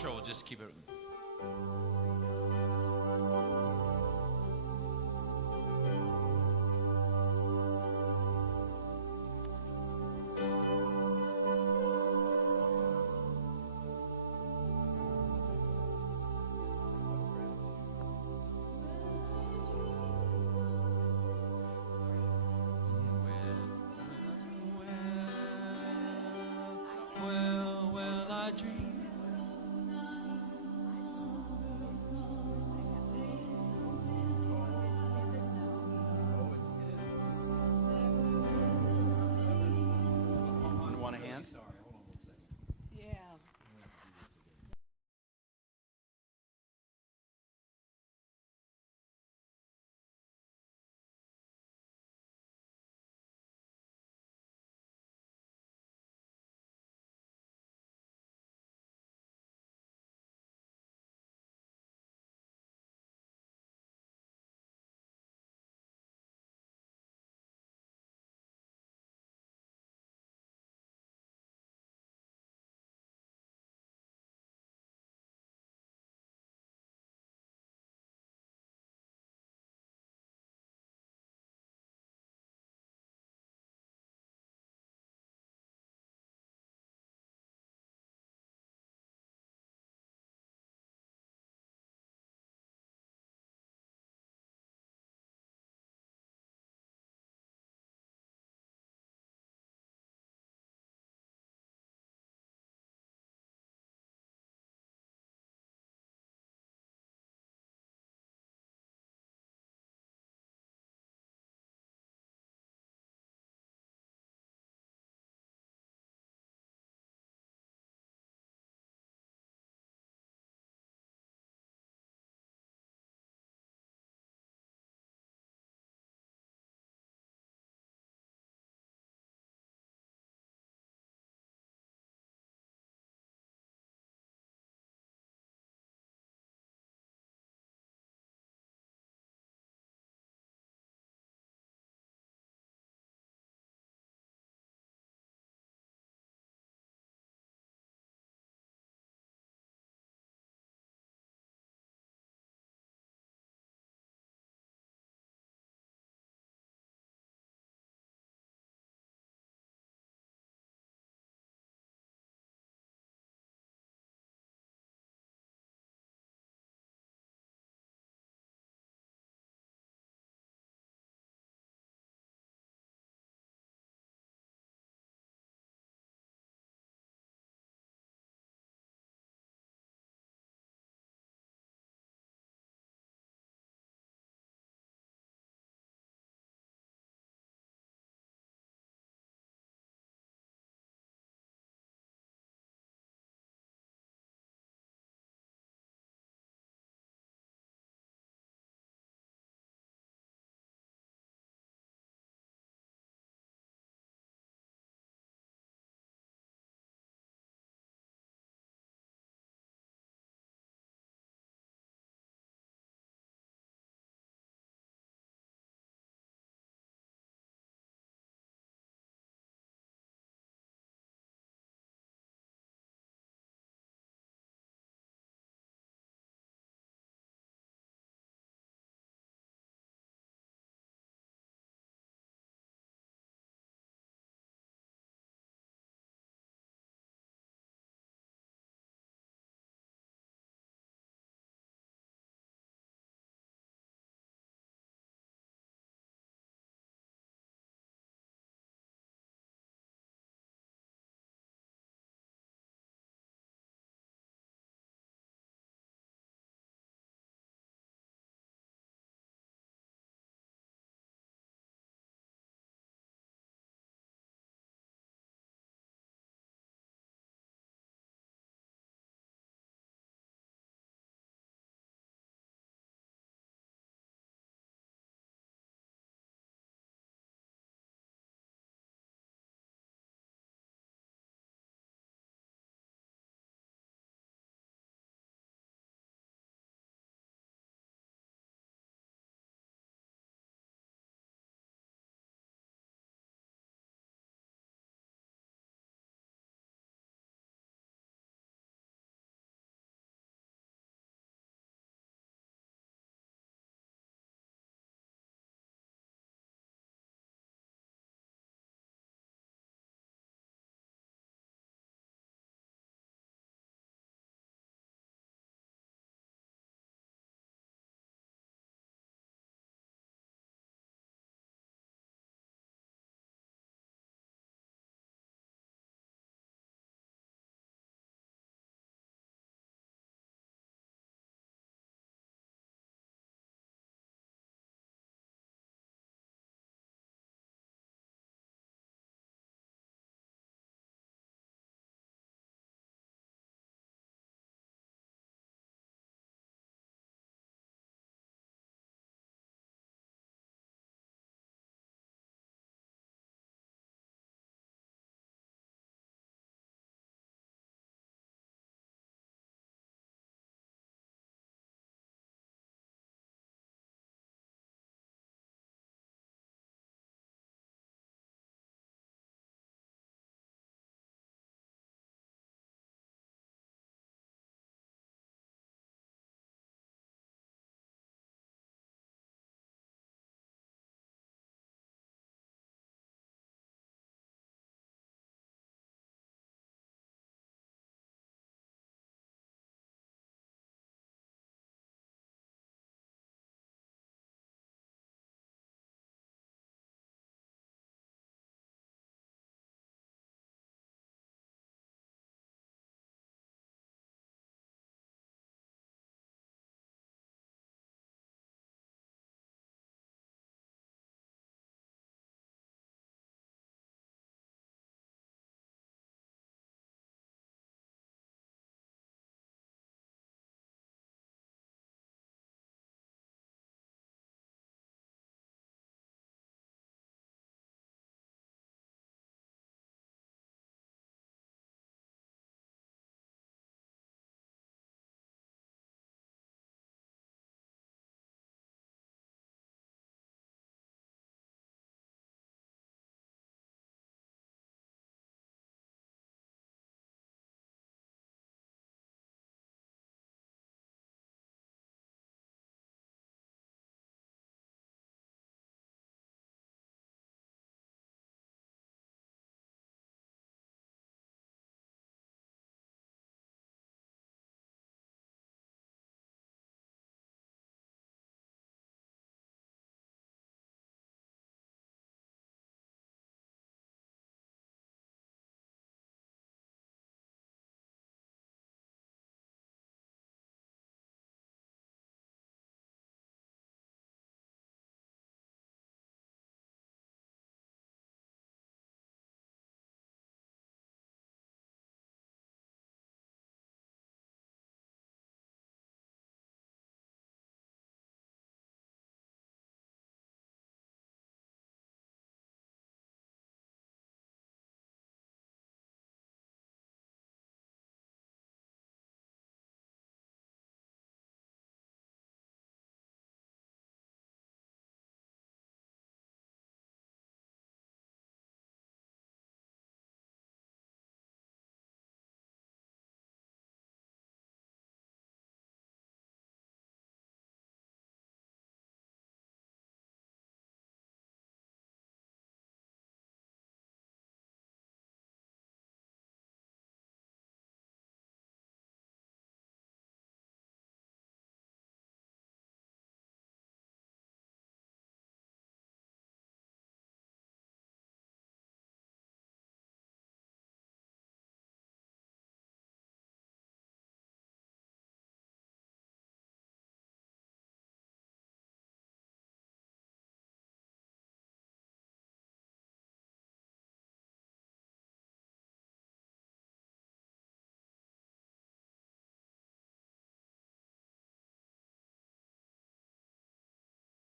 sure we'll just keep it. Well, I dream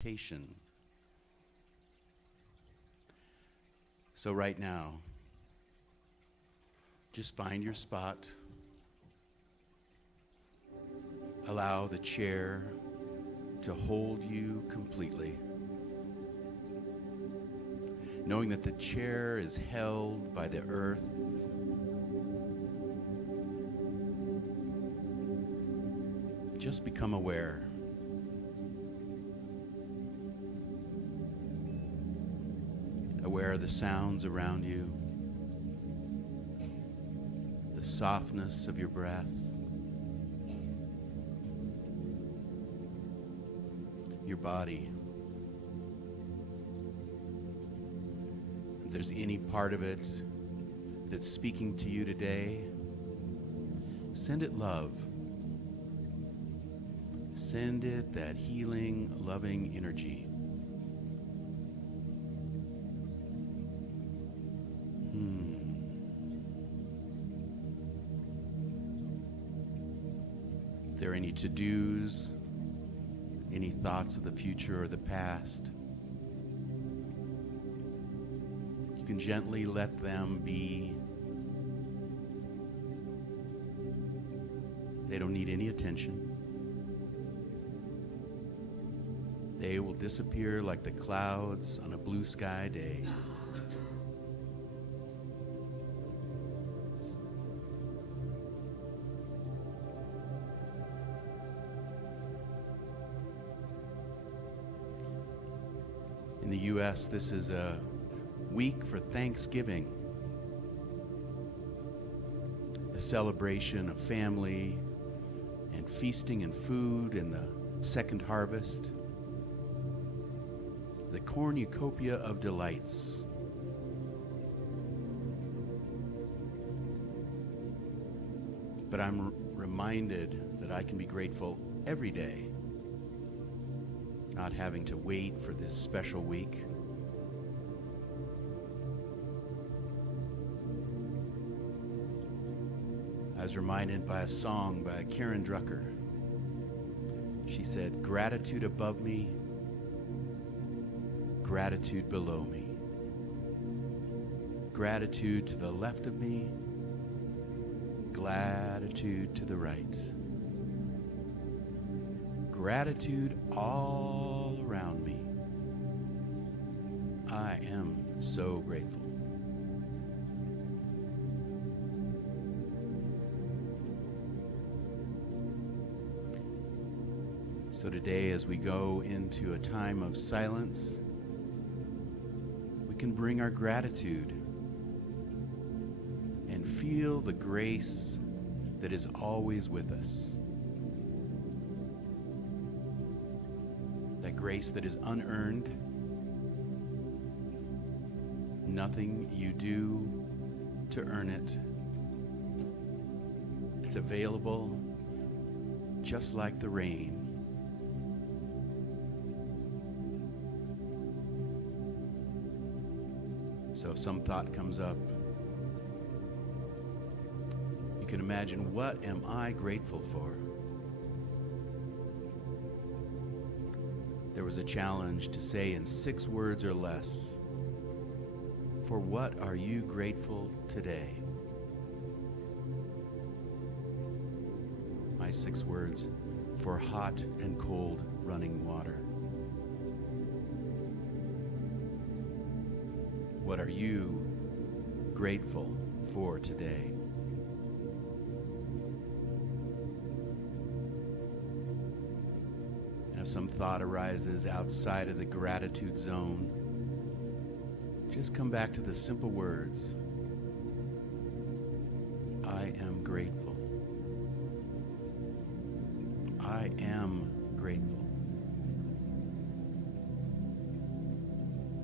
meditation. So right now, just find your spot. Allow the chair to hold you completely, knowing that the chair is held by the earth. Just become aware. Aware of the sounds around you, the softness of your breath, your body. If there's any part of it that's speaking to you today, send it love. Send it that healing, loving energy. If there are any to-dos, any thoughts of the future or the past, you can gently let them be. They don't need any attention. They will disappear like the clouds on a blue sky day. In the U.S., this is a week for Thanksgiving, a celebration of family and feasting and food and the second harvest, the cornucopia of delights. But I'm reminded that I can be grateful every day, not having to wait for this special week. I was reminded by a song by Karen Drucker. She said, "Gratitude above me, gratitude below me. Gratitude to the left of me, gratitude to the right. Gratitude all around me. I am so grateful." So today, as we go into a time of silence, we can bring our gratitude and feel the grace that is always with us. That grace that is unearned. Nothing you do to earn it. It's available just like the rain. So if some thought comes up, you can imagine, what am I grateful for? There was a challenge to say in 6 words or less, for what are you grateful today? My 6 words, for hot and cold running water. What are you grateful for today? And if some thought arises outside of the gratitude zone, just come back to the simple words, I am grateful. I am grateful.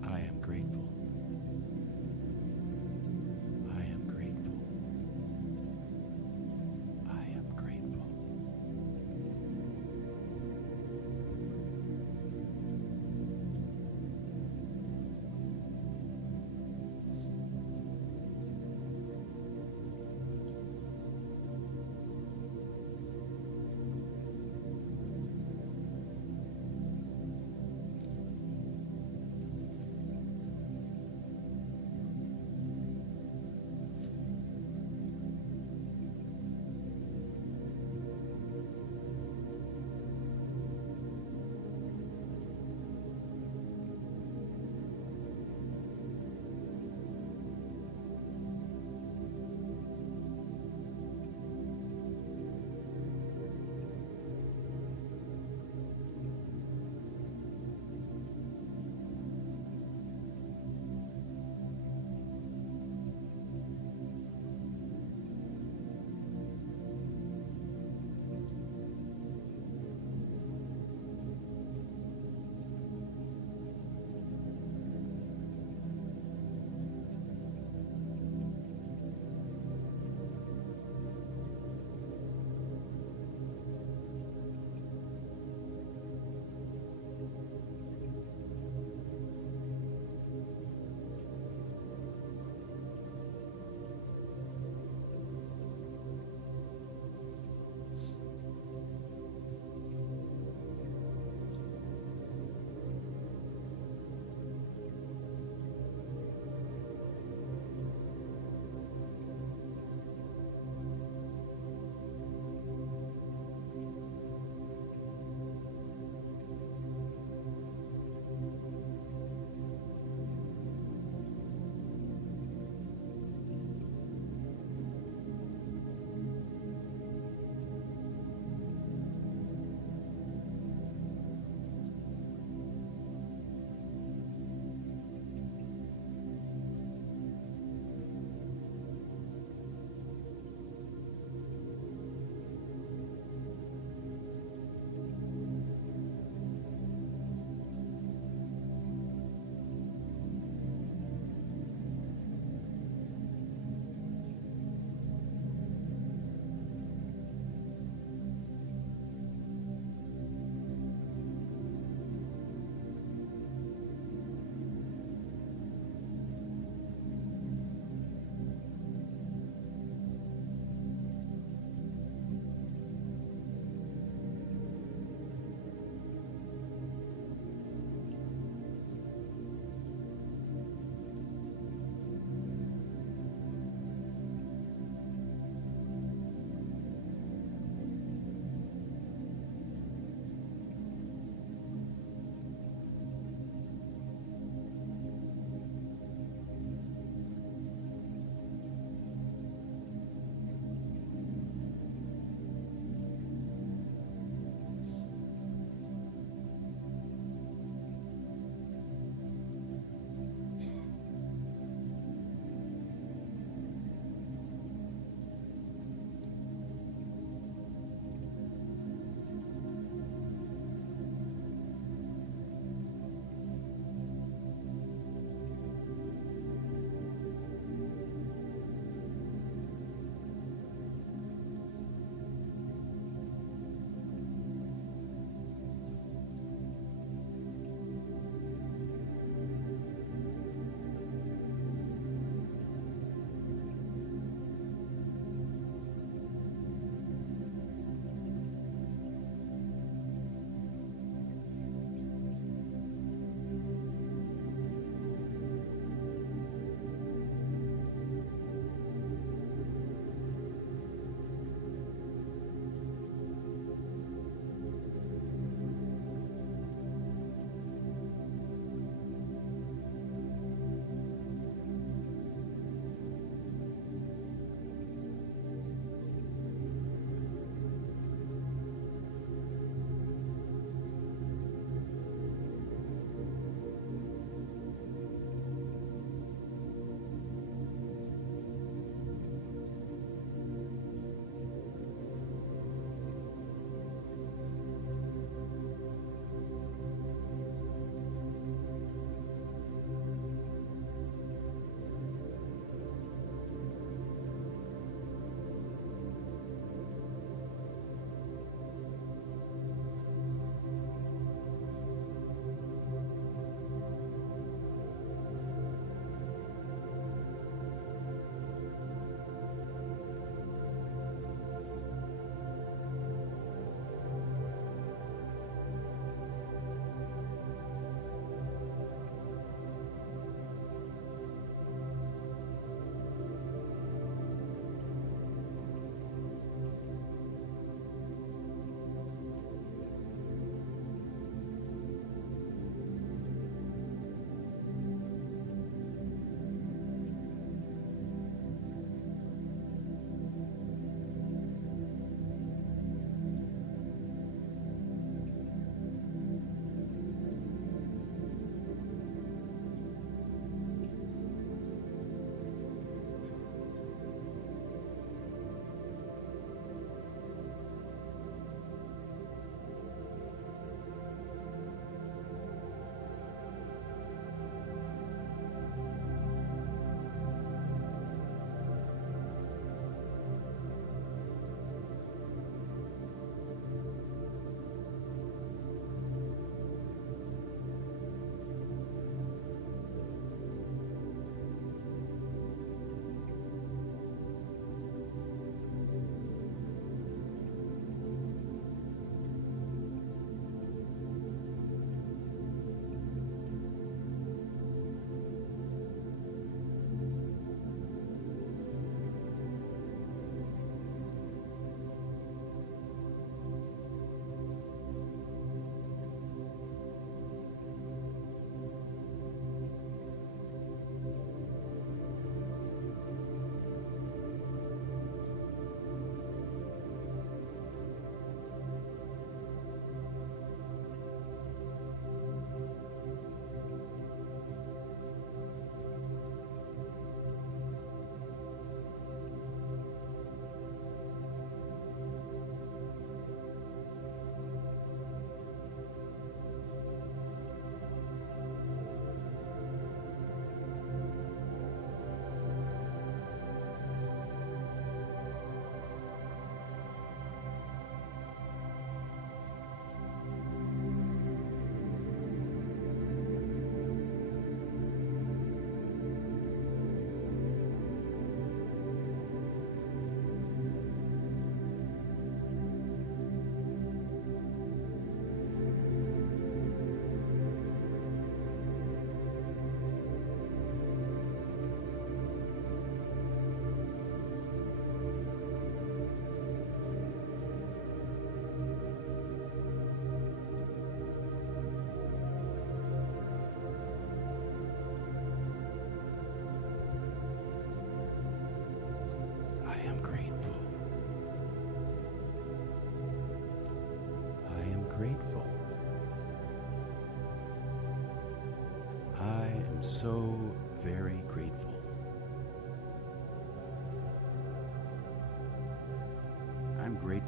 I am grateful. I am grateful. I am grateful.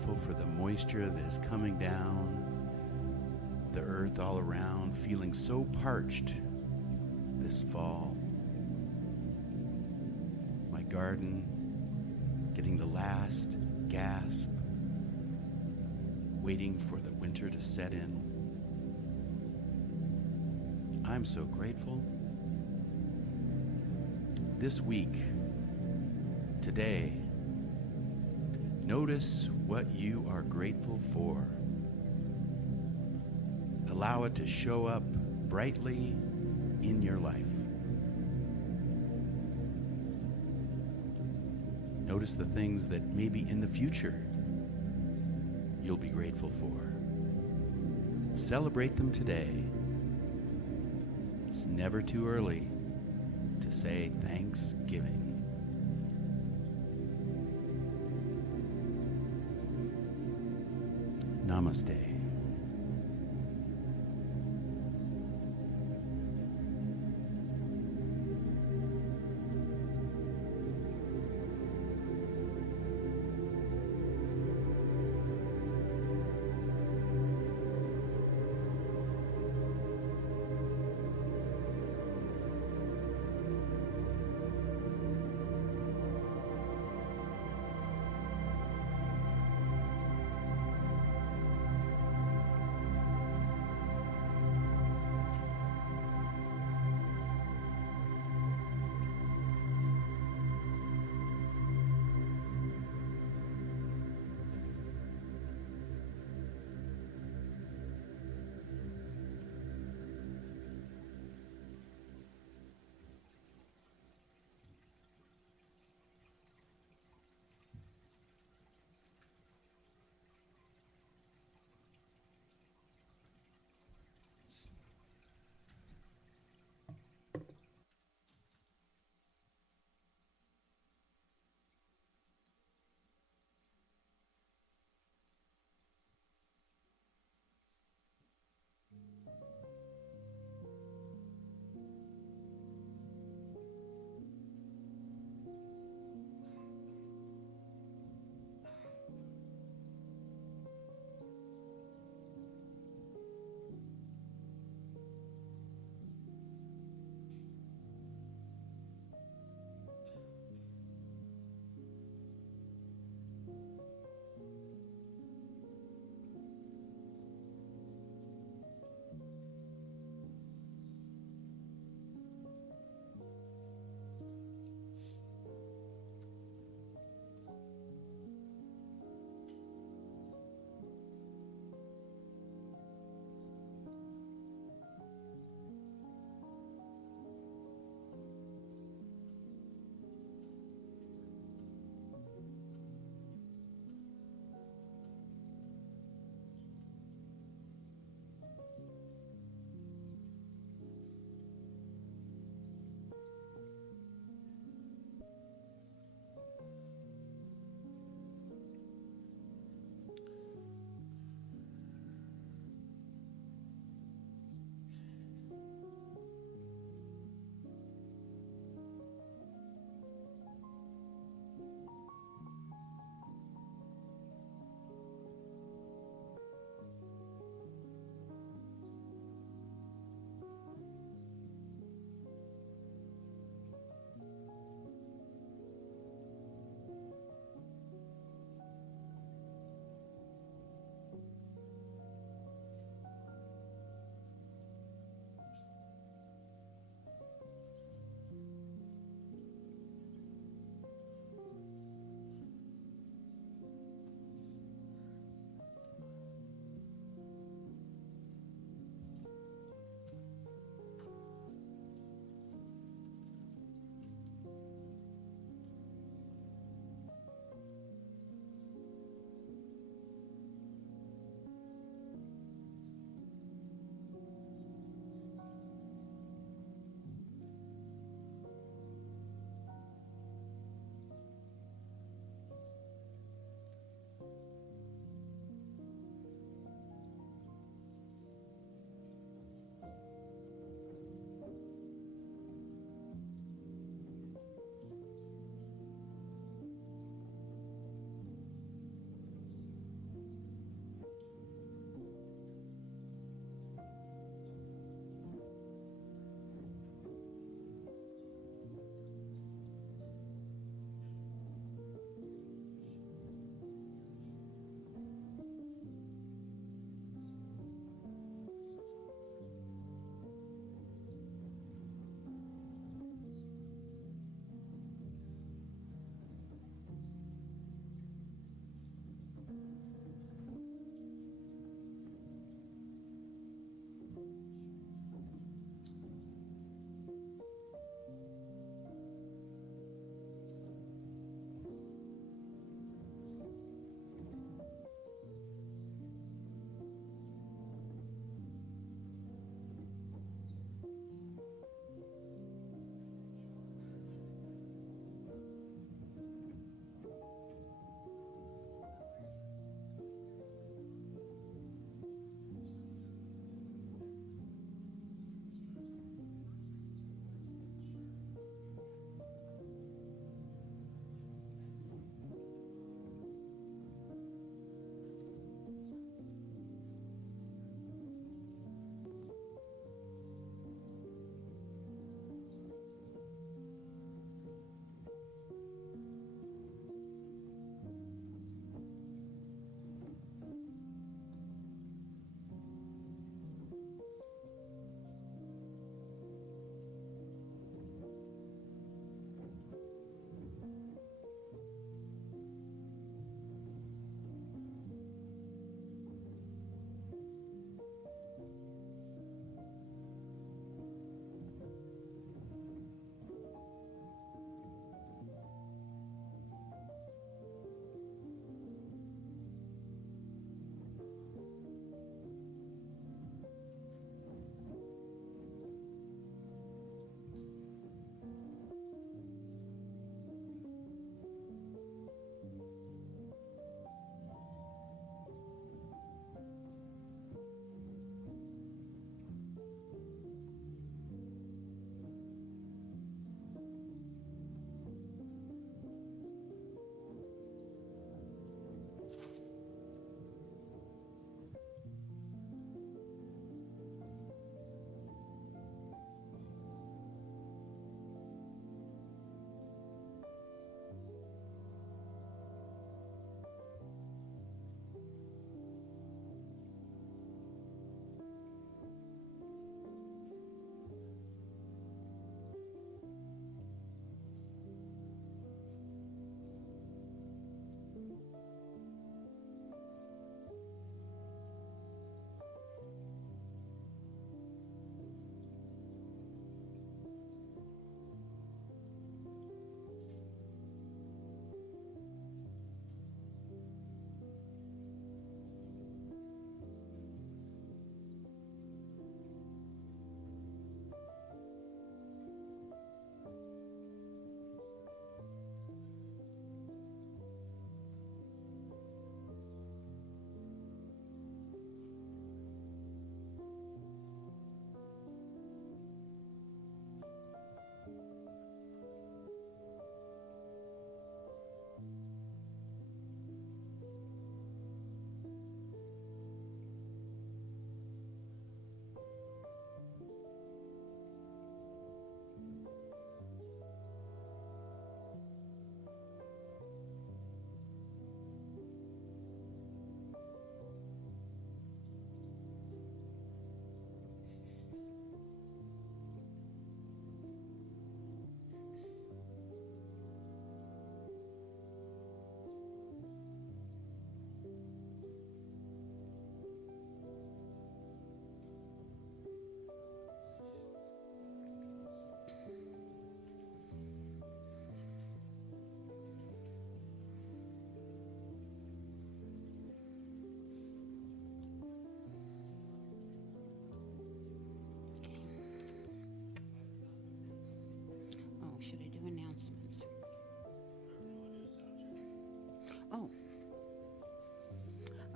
grateful for the moisture that is coming down, the earth all around, feeling so parched this fall. My garden getting the last gasp, waiting for the winter to set in. I'm so grateful. This week, today, notice what you are grateful for. Allow it to show up brightly in your life. Notice the things that maybe in the future you'll be grateful for. Celebrate them today. It's never too early to say Thanksgiving. Namaste.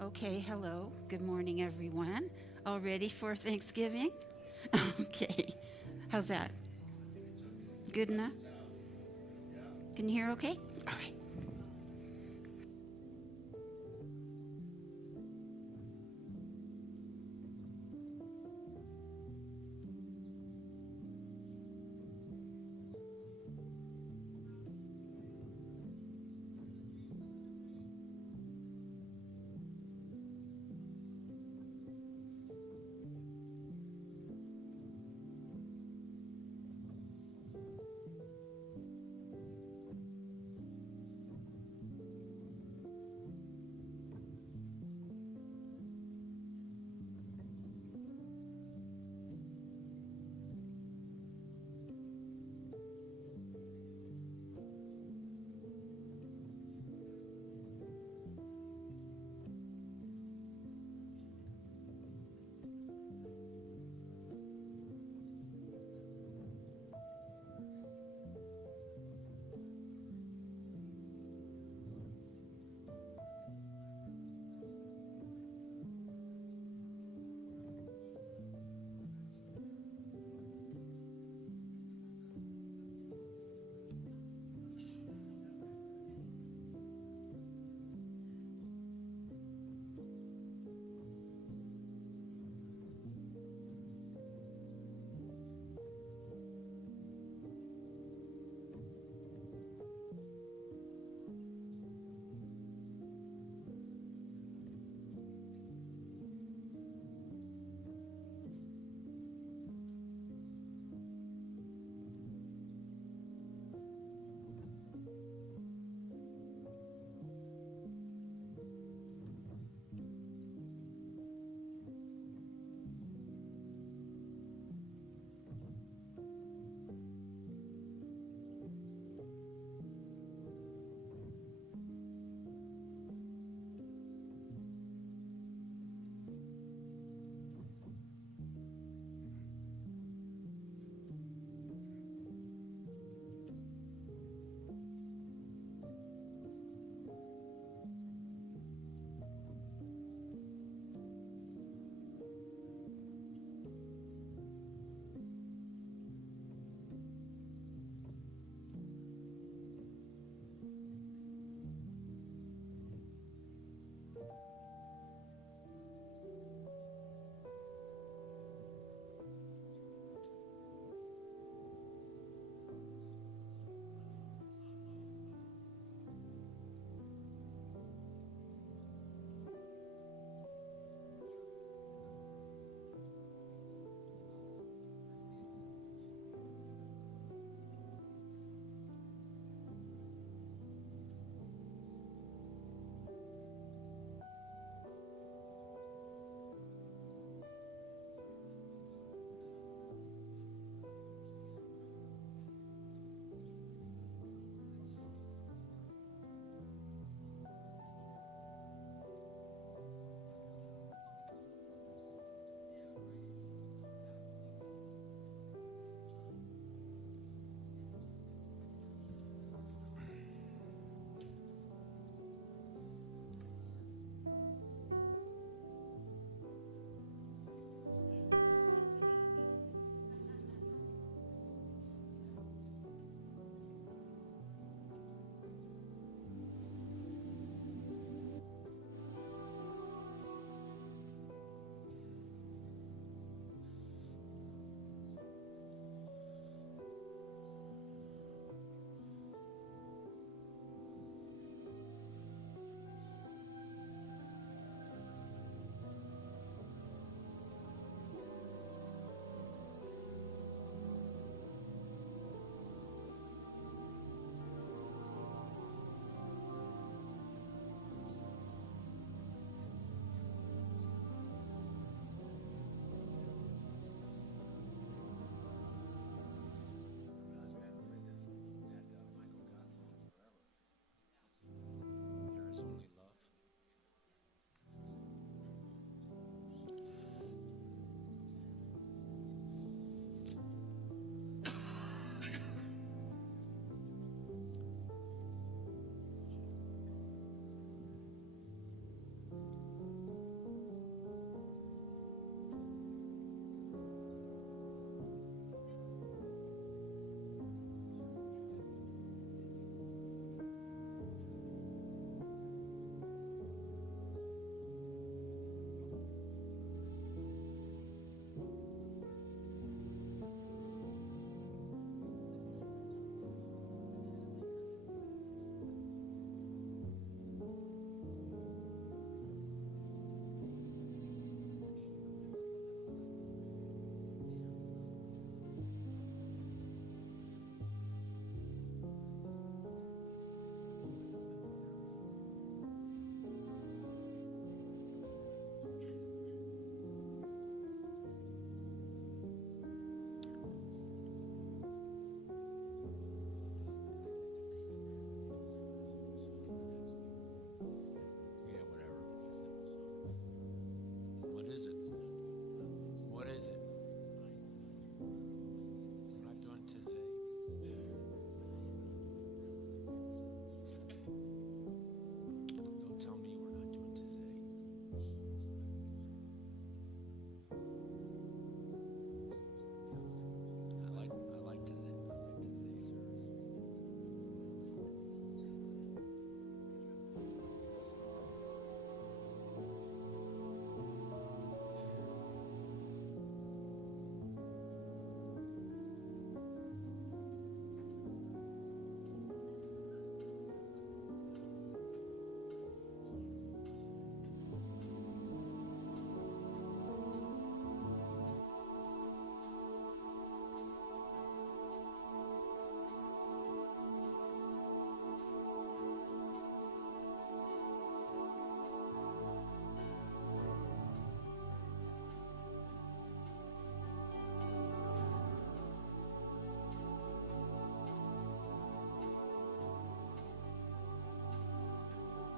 Okay, hello. Good morning, everyone. All ready for Thanksgiving? Okay. How's that? Good enough? Can you hear okay? All right.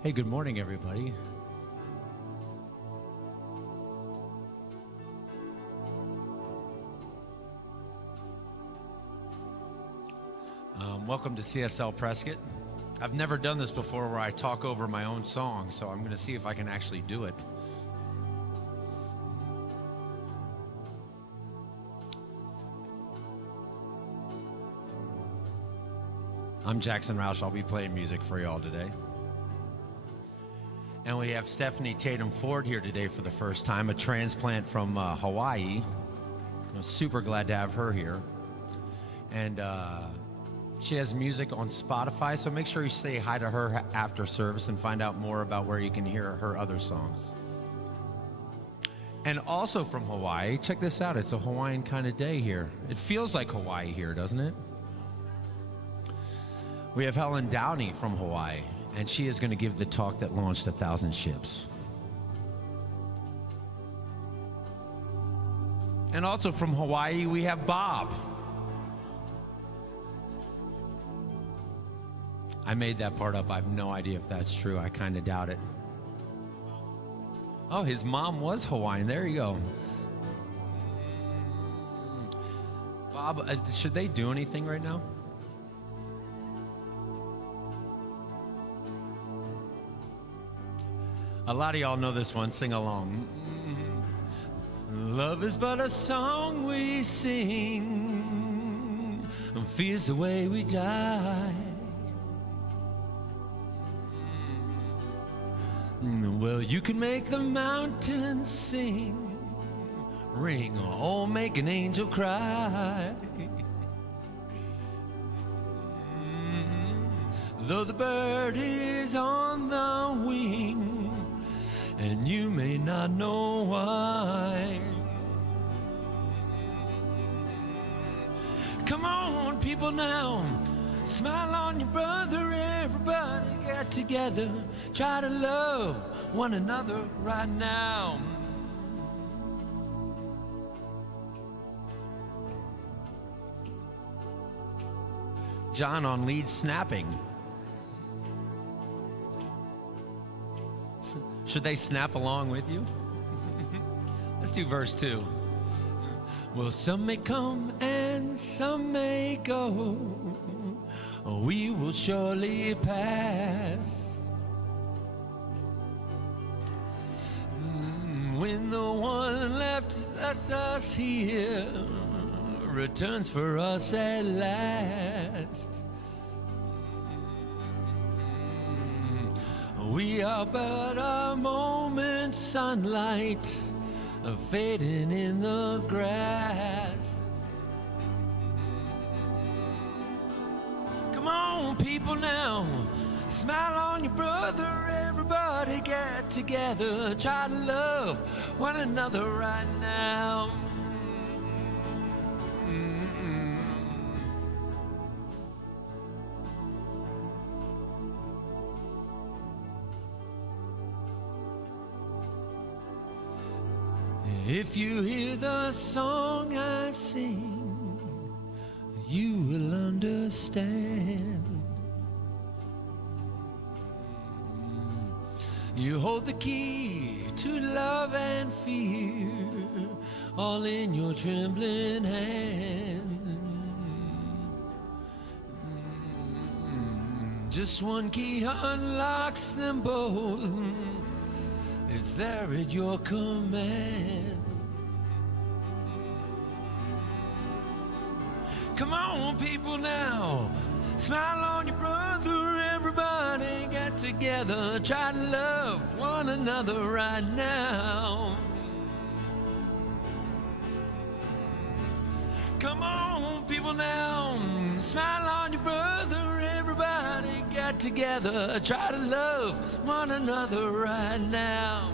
Hey, good morning, everybody. Welcome to CSL Prescott. I've never done this before where I talk over my own song, so I'm going to see if I can actually do it. I'm Jackson Roush. I'll be playing music for y'all today. And we have Stephanie Tatum Ford here today for the first time, a transplant from Hawaii. I'm super glad to have her here. And she has music on Spotify, so make sure you say hi to her after service and find out more about where you can hear her other songs. And also from Hawaii, check this out. It's a Hawaiian kind of day here. It feels like Hawaii here, doesn't it? We have Helen Downey from Hawaii, and she is going to give the talk that launched 1,000 ships. And also from Hawaii, we have Bob. I made that part up. I have no idea if that's true. I kind of doubt it. Oh, his mom was Hawaiian. There you go. Bob, should they do anything right now? A lot of y'all know this one. Sing along. Love is but a song we sing, feels the way we die. Well, you can make the mountains sing, ring, or make an angel cry. Though the bird is on the wing, and you may not know why. Come on, people, now. Smile on your brother, everybody get together. Try to love one another right now. John on lead snapping. Should they snap along with you? Let's do verse 2. Well, some may come and some may go. We will surely pass. When the one left, that's us here, returns for us at last. We are but a moment's sunlight, fading in the grass. Come on, people, now. Smile on your brother, everybody get together. Try to love one another right now. If you hear the song I sing, you will understand. You hold the key to love and fear, all in your trembling hand. Just one key unlocks them both. It's there at your command. Come on, people, now. Smile on your brother, everybody get together. Try to love one another right now. Come on, people, now. Smile on your brother, everybody get together. Try to love one another right now.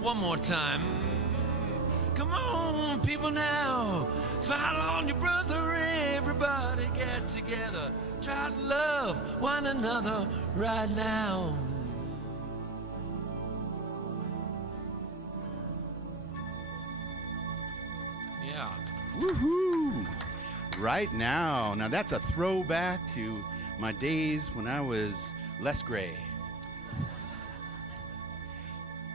One more time. Come on, people, now. Smile on your brother, everybody get together. Try to love one another right now. Yeah. Woohoo! Right now. Now that's a throwback to my days when I was less gray.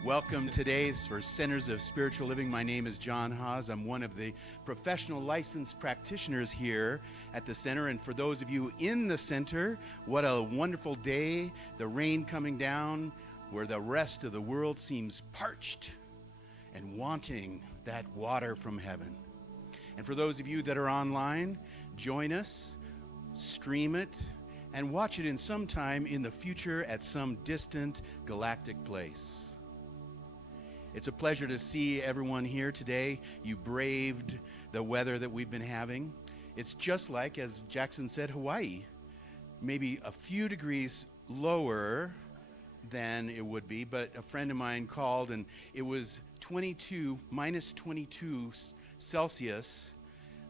Welcome today for Centers of Spiritual Living. My name is John Haas. I'm one of the professional licensed practitioners here at the center. And for those of you in the center, what a wonderful day. The rain coming down where the rest of the world seems parched and wanting that water from heaven. And for those of you that are online, join us, stream it, and watch it in some time in the future at some distant galactic place. It's a pleasure to see everyone here today. You braved the weather that we've been having. It's just like, as Jackson said, Hawaii. Maybe a few degrees lower than it would be, but a friend of mine called and it was minus 22 Celsius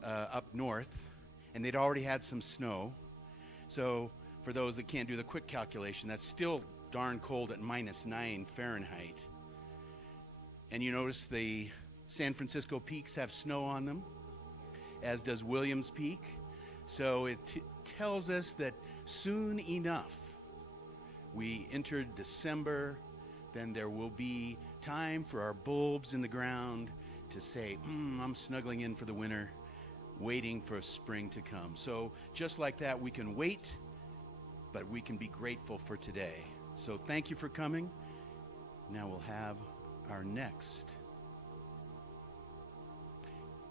up north, and they'd already had some snow. So for those that can't do the quick calculation, that's still darn cold at minus 9 Fahrenheit. And you notice the San Francisco peaks have snow on them, as does Williams Peak. So it tells us that soon enough, we entered December, then there will be time for our bulbs in the ground to say, I'm snuggling in for the winter, waiting for spring to come. So just like that, we can wait, but we can be grateful for today. So thank you for coming. Now we'll have our next.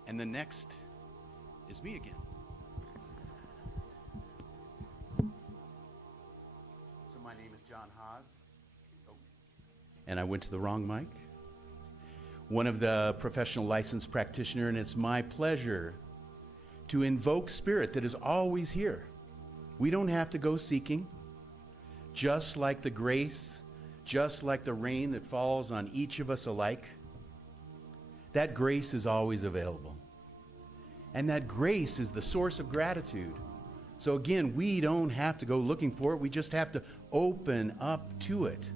And the next is me again. So my name is John Haas. Oh. And I went to the wrong mic. One of the professional licensed practitioner, and it's my pleasure to invoke spirit that is always here. We don't have to go seeking. Just like the grace, just like the rain that falls on each of us alike, that grace is always available. And that grace is the source of gratitude. So again, we don't have to go looking for it. We just have to open up to it.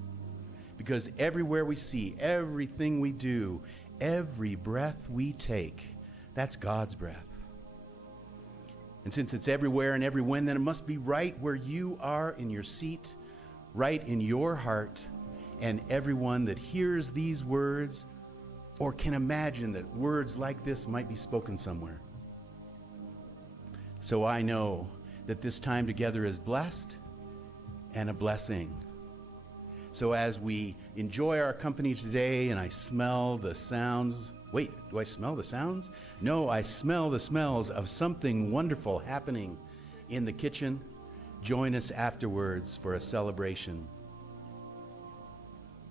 Because everywhere we see, everything we do, every breath we take, that's God's breath. And since it's everywhere and everywhen, then it must be right where you are in your seat, right in your heart. And everyone that hears these words or can imagine that words like this might be spoken somewhere. So I know that this time together is blessed and a blessing. So as we enjoy our company today and I smell the sounds, wait, do I smell the sounds? No, I smell the smells of something wonderful happening in the kitchen. Join us afterwards for a celebration.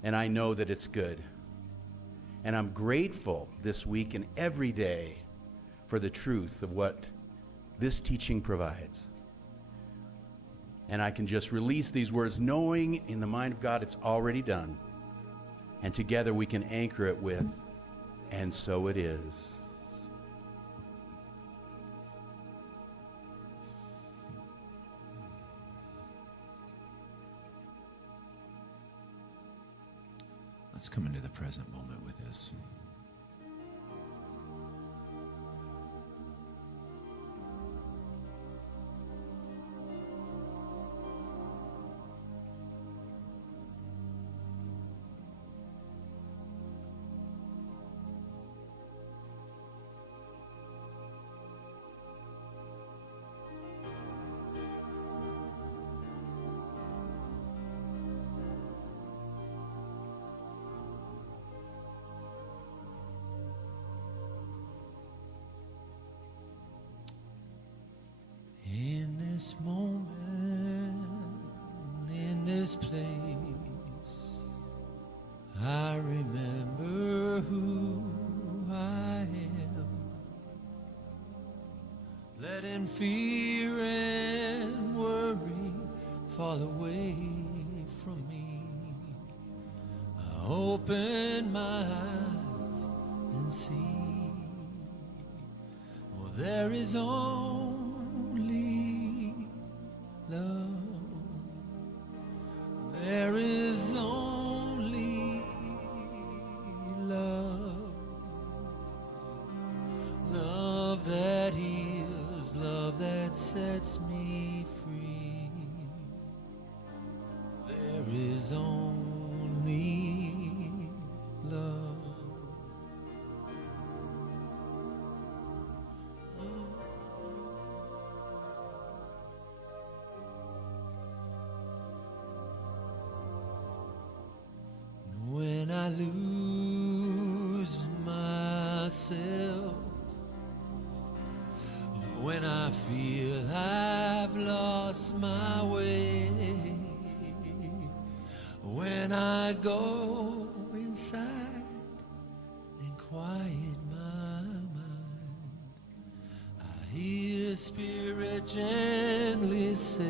And I know that it's good. And I'm grateful this week and every day for the truth of what this teaching provides. And I can just release these words knowing in the mind of God it's already done. And together we can anchor it with, and so it is. Let's come into the present moment with this. In this moment, in this place, I remember who I am. Letting fear and worry fall away from me. I open my eyes and see, oh, there is only love. There is only love. Love that heals, love that sets me free. myself when I feel I've lost my way. When I go inside and quiet my mind, I hear Spirit gently say,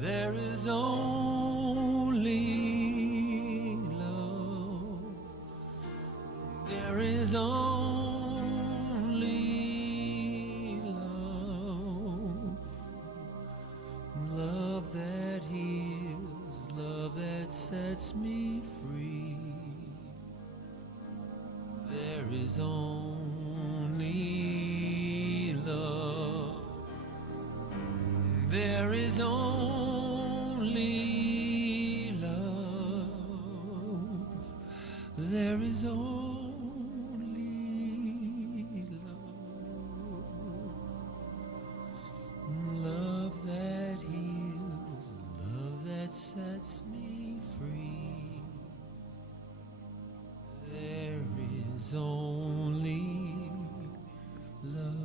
there is only love. There is only love. Love that heals, love that sets me free. There is only love. There is only love. There is only love. Love that heals, love that sets me free. There is only love.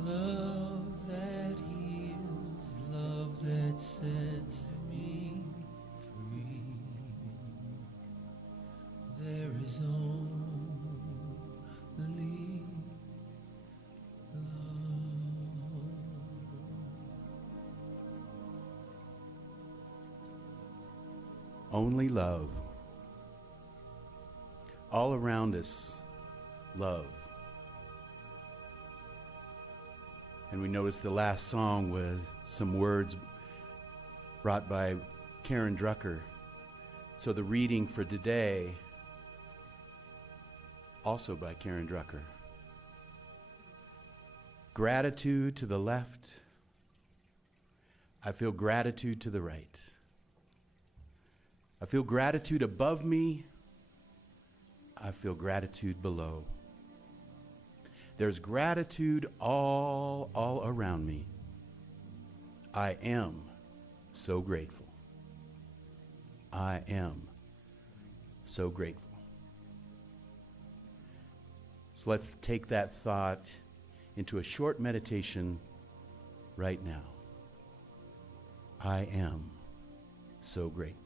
Love that heals, love that sets me free. There is only Only love. All around us, love. And we noticed the last song with some words brought by Karen Drucker. So the reading for today, also by Karen Drucker. Gratitude to the left. I feel gratitude to the right. I feel gratitude above me. I feel gratitude below. There's gratitude all around me. I am so grateful. I am so grateful. So let's take that thought into a short meditation right now. I am so grateful.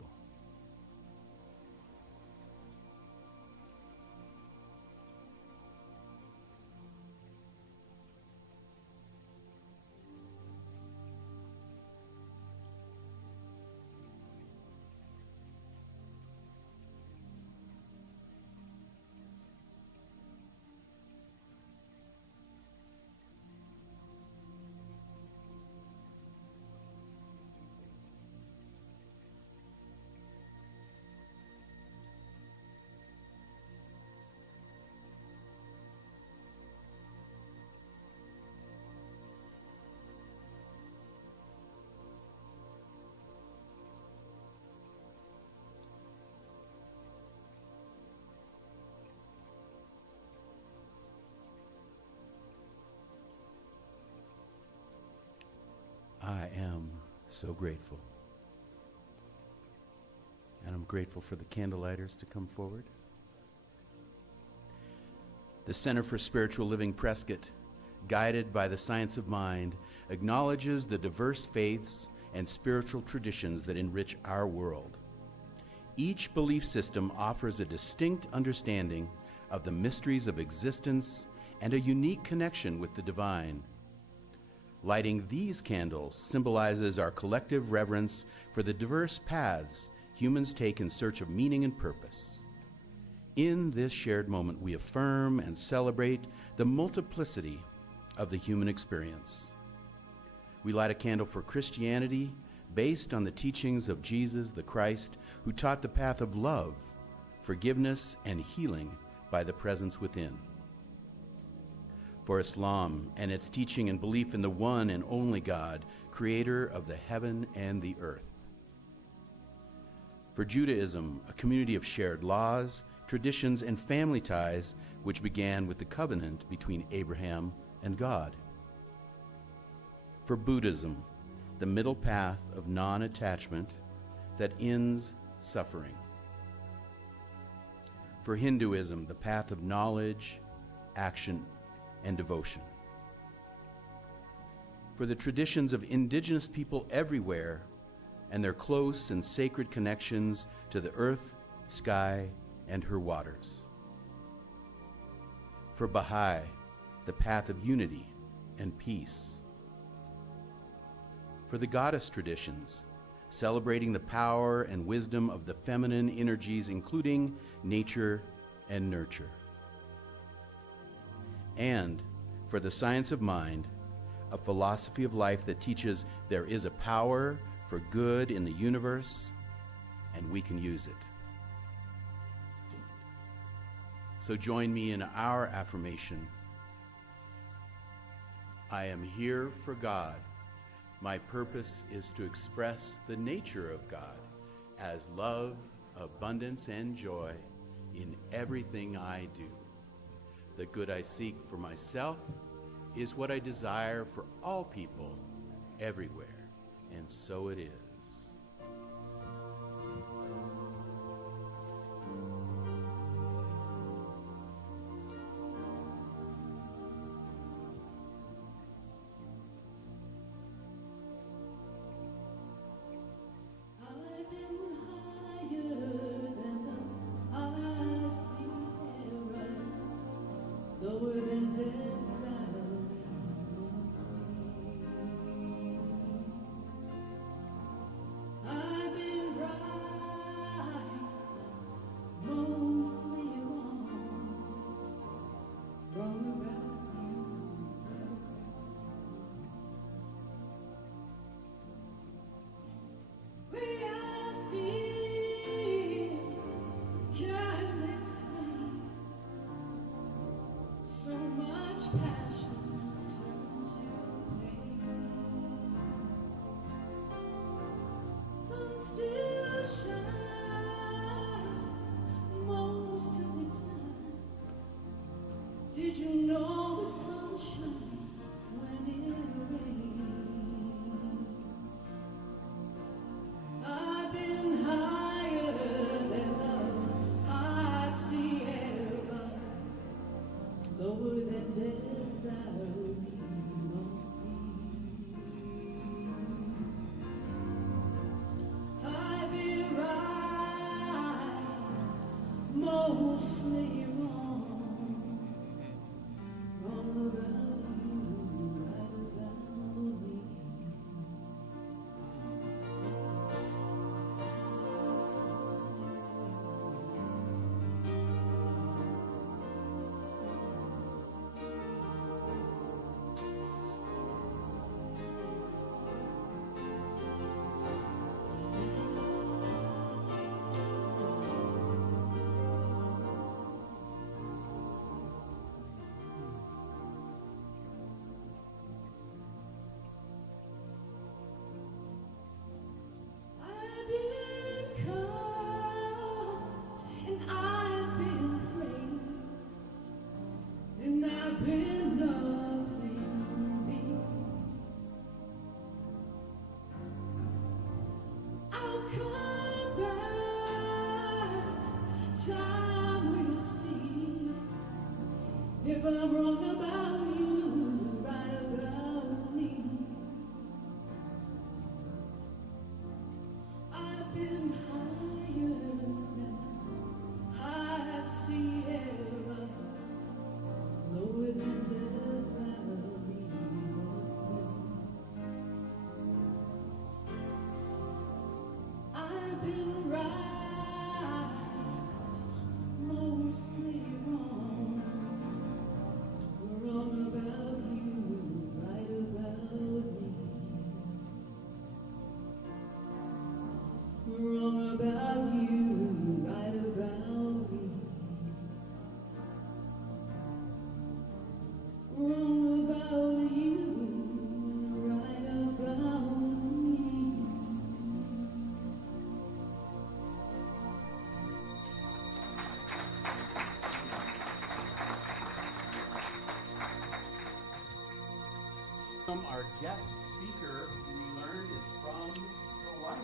I am so grateful. And I'm grateful for the candlelighters to come forward. The Center for Spiritual Living Prescott, guided by the science of mind, acknowledges the diverse faiths and spiritual traditions that enrich our world. Each belief system offers a distinct understanding of the mysteries of existence and a unique connection with the divine. Lighting these candles symbolizes our collective reverence for the diverse paths humans take in search of meaning and purpose. In this shared moment, we affirm and celebrate the multiplicity of the human experience. We light a candle for Christianity based on the teachings of Jesus the Christ, who taught the path of love, forgiveness, and healing by the presence within. For Islam and its teaching and belief in the one and only God, creator of the heaven and the earth. For Judaism, a community of shared laws, traditions, and family ties which began with the covenant between Abraham and God. For Buddhism, the middle path of non-attachment that ends suffering. For Hinduism, the path of knowledge, action, and devotion. For the traditions of indigenous people everywhere and their close and sacred connections to the earth, sky, and her waters. For Baha'i, the path of unity and peace. For the goddess traditions, celebrating the power and wisdom of the feminine energies, including nature and nurture. And for the science of mind, a philosophy of life that teaches there is a power for good in the universe, and we can use it. So join me in our affirmation. I am here for God. My purpose is to express the nature of God as love, abundance, and joy in everything I do. The good I seek for myself is what I desire for all people everywhere, and so it is. I've been higher than the I see errors, lower than death valleys. I've been right, mostly wrong about you. Way I feel, can't explain. So much passion turned to pain. Sun still shines most of the time. Did you know the sun shines when it rains? I've been higher than the high Sierras, lower than Death Valley must be. I've been right, mostly wrong about you, right about me. I've been cursed and I've been praised, and I've been nothing these days. I'll come back, time will see if I'm wrong about you, right about me. I've been higher than high Sierras, lower than Death Valley must be. I've been right, mostly wrong about you, right about me. Wrong about you, right about me. Wrong about you, right about me. Our guest speaker, who we learned is from Hawaii,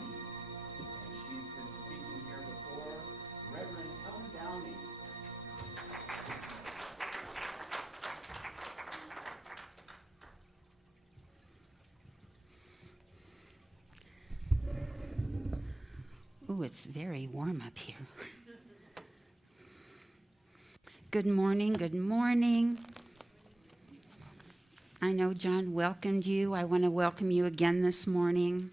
and she's been speaking here before, Reverend Helen Downey. Ooh, it's very warm up here. Good morning, good morning. I know John welcomed you. I want to welcome you again this morning.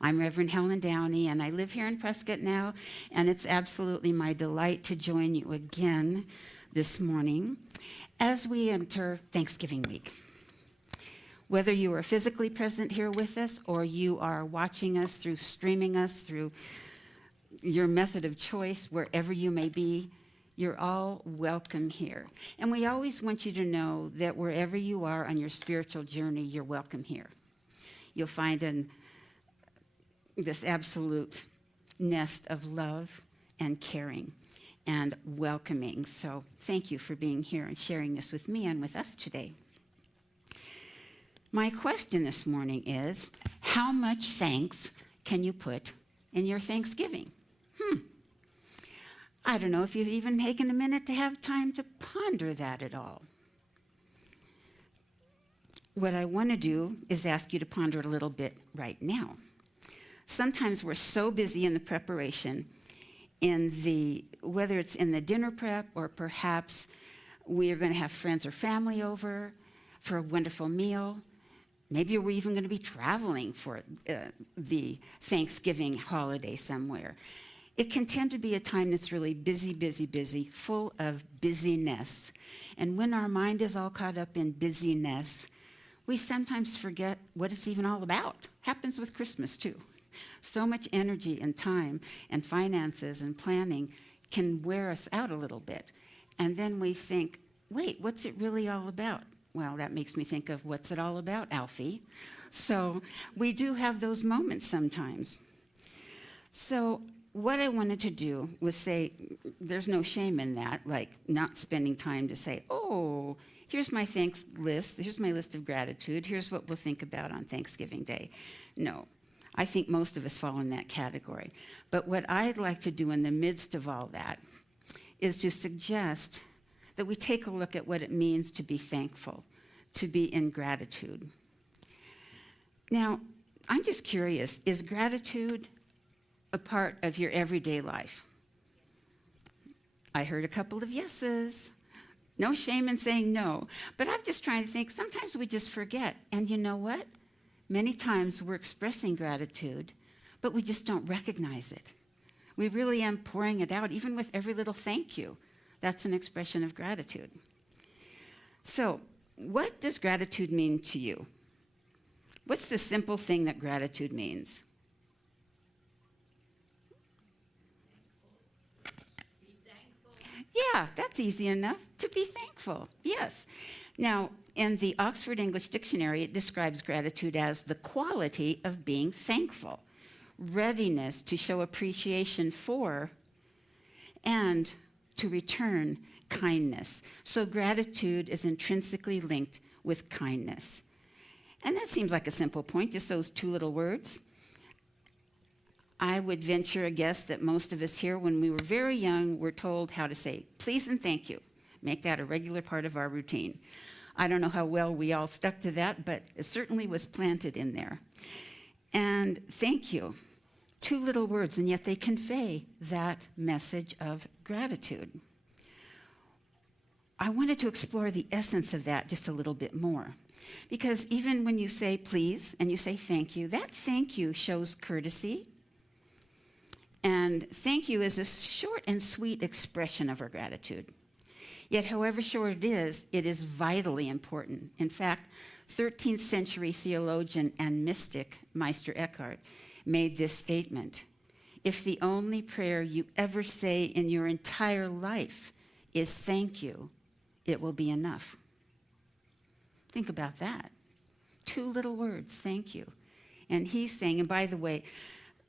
I'm Reverend Helen Downey, and I live here in Prescott now, and it's absolutely my delight to join you again this morning as we enter Thanksgiving week. Whether you are physically present here with us or you are watching us through streaming us through your method of choice, wherever you may be, you're all welcome here. And we always want you to know that wherever you are on your spiritual journey, you're welcome here. You'll find this absolute nest of love and caring and welcoming. So thank you for being here and sharing this with me and with us today. My question this morning is, how much thanks can you put in your Thanksgiving? I don't know if you've even taken a minute to have time to ponder that at all. What I want to do is ask you to ponder it a little bit right now. Sometimes we're so busy in the preparation, whether it's in the dinner prep or perhaps we are going to have friends or family over for a wonderful meal. Maybe we're even going to be traveling for the Thanksgiving holiday somewhere. It can tend to be a time that's really busy, busy, busy, full of busyness. And when our mind is all caught up in busyness, we sometimes forget what it's even all about. Happens with Christmas too. So much energy and time and finances and planning can wear us out a little bit. And then we think, wait, what's it really all about? Well, that makes me think of what's it all about, Alfie? So we do have those moments sometimes. So what I wanted to do was say, there's no shame in that, like not spending time to say, oh, here's my thanks list, here's my list of gratitude, here's what we'll think about on Thanksgiving Day. No, I think most of us fall in that category. But what I'd like to do in the midst of all that is to suggest that we take a look at what it means to be thankful, to be in gratitude. Now, I'm just curious, is gratitude a part of your everyday life? I heard a couple of yeses. No shame in saying no. But I'm just trying to think, sometimes we just forget. And you know what? Many times we're expressing gratitude, but we just don't recognize it. We really am pouring it out, even with every little thank you. That's an expression of gratitude. So, what does gratitude mean to you? What's the simple thing that gratitude means? Yeah, that's easy enough. To be thankful, yes. Now, in the Oxford English Dictionary, it describes gratitude as the quality of being thankful, readiness to show appreciation for, and to return kindness. So gratitude is intrinsically linked with kindness. And that seems like a simple point, just those two little words. I would venture a guess that most of us here, when we were very young, were told how to say please and thank you. Make that a regular part of our routine. I don't know how well we all stuck to that, but it certainly was planted in there. And thank you. Two little words, and yet they convey that message of gratitude. I wanted to explore the essence of that just a little bit more. Because even when you say please and you say thank you, that thank you shows courtesy. And thank you is a short and sweet expression of our gratitude. Yet, however short it is vitally important. In fact, 13th century theologian and mystic Meister Eckhart made this statement: if the only prayer you ever say in your entire life is thank you, it will be enough. Think about that. Two little words, thank you. And he's saying, and by the way,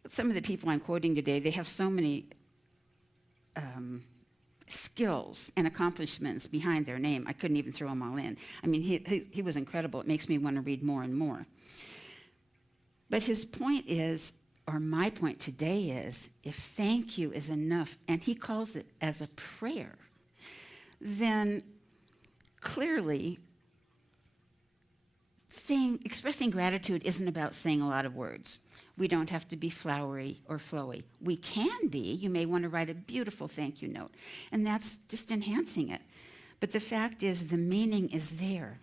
some of the people I'm quoting today, they have so many skills and accomplishments behind their name. I couldn't even throw them all in. I mean, he was incredible. It makes me want to read more and more. But his point is, or my point today is, if thank you is enough, and he calls it as a prayer, then clearly expressing gratitude isn't about saying a lot of words. We don't have to be flowery or flowy. We can be. You may want to write a beautiful thank you note, and that's just enhancing it. But the fact is, the meaning is there.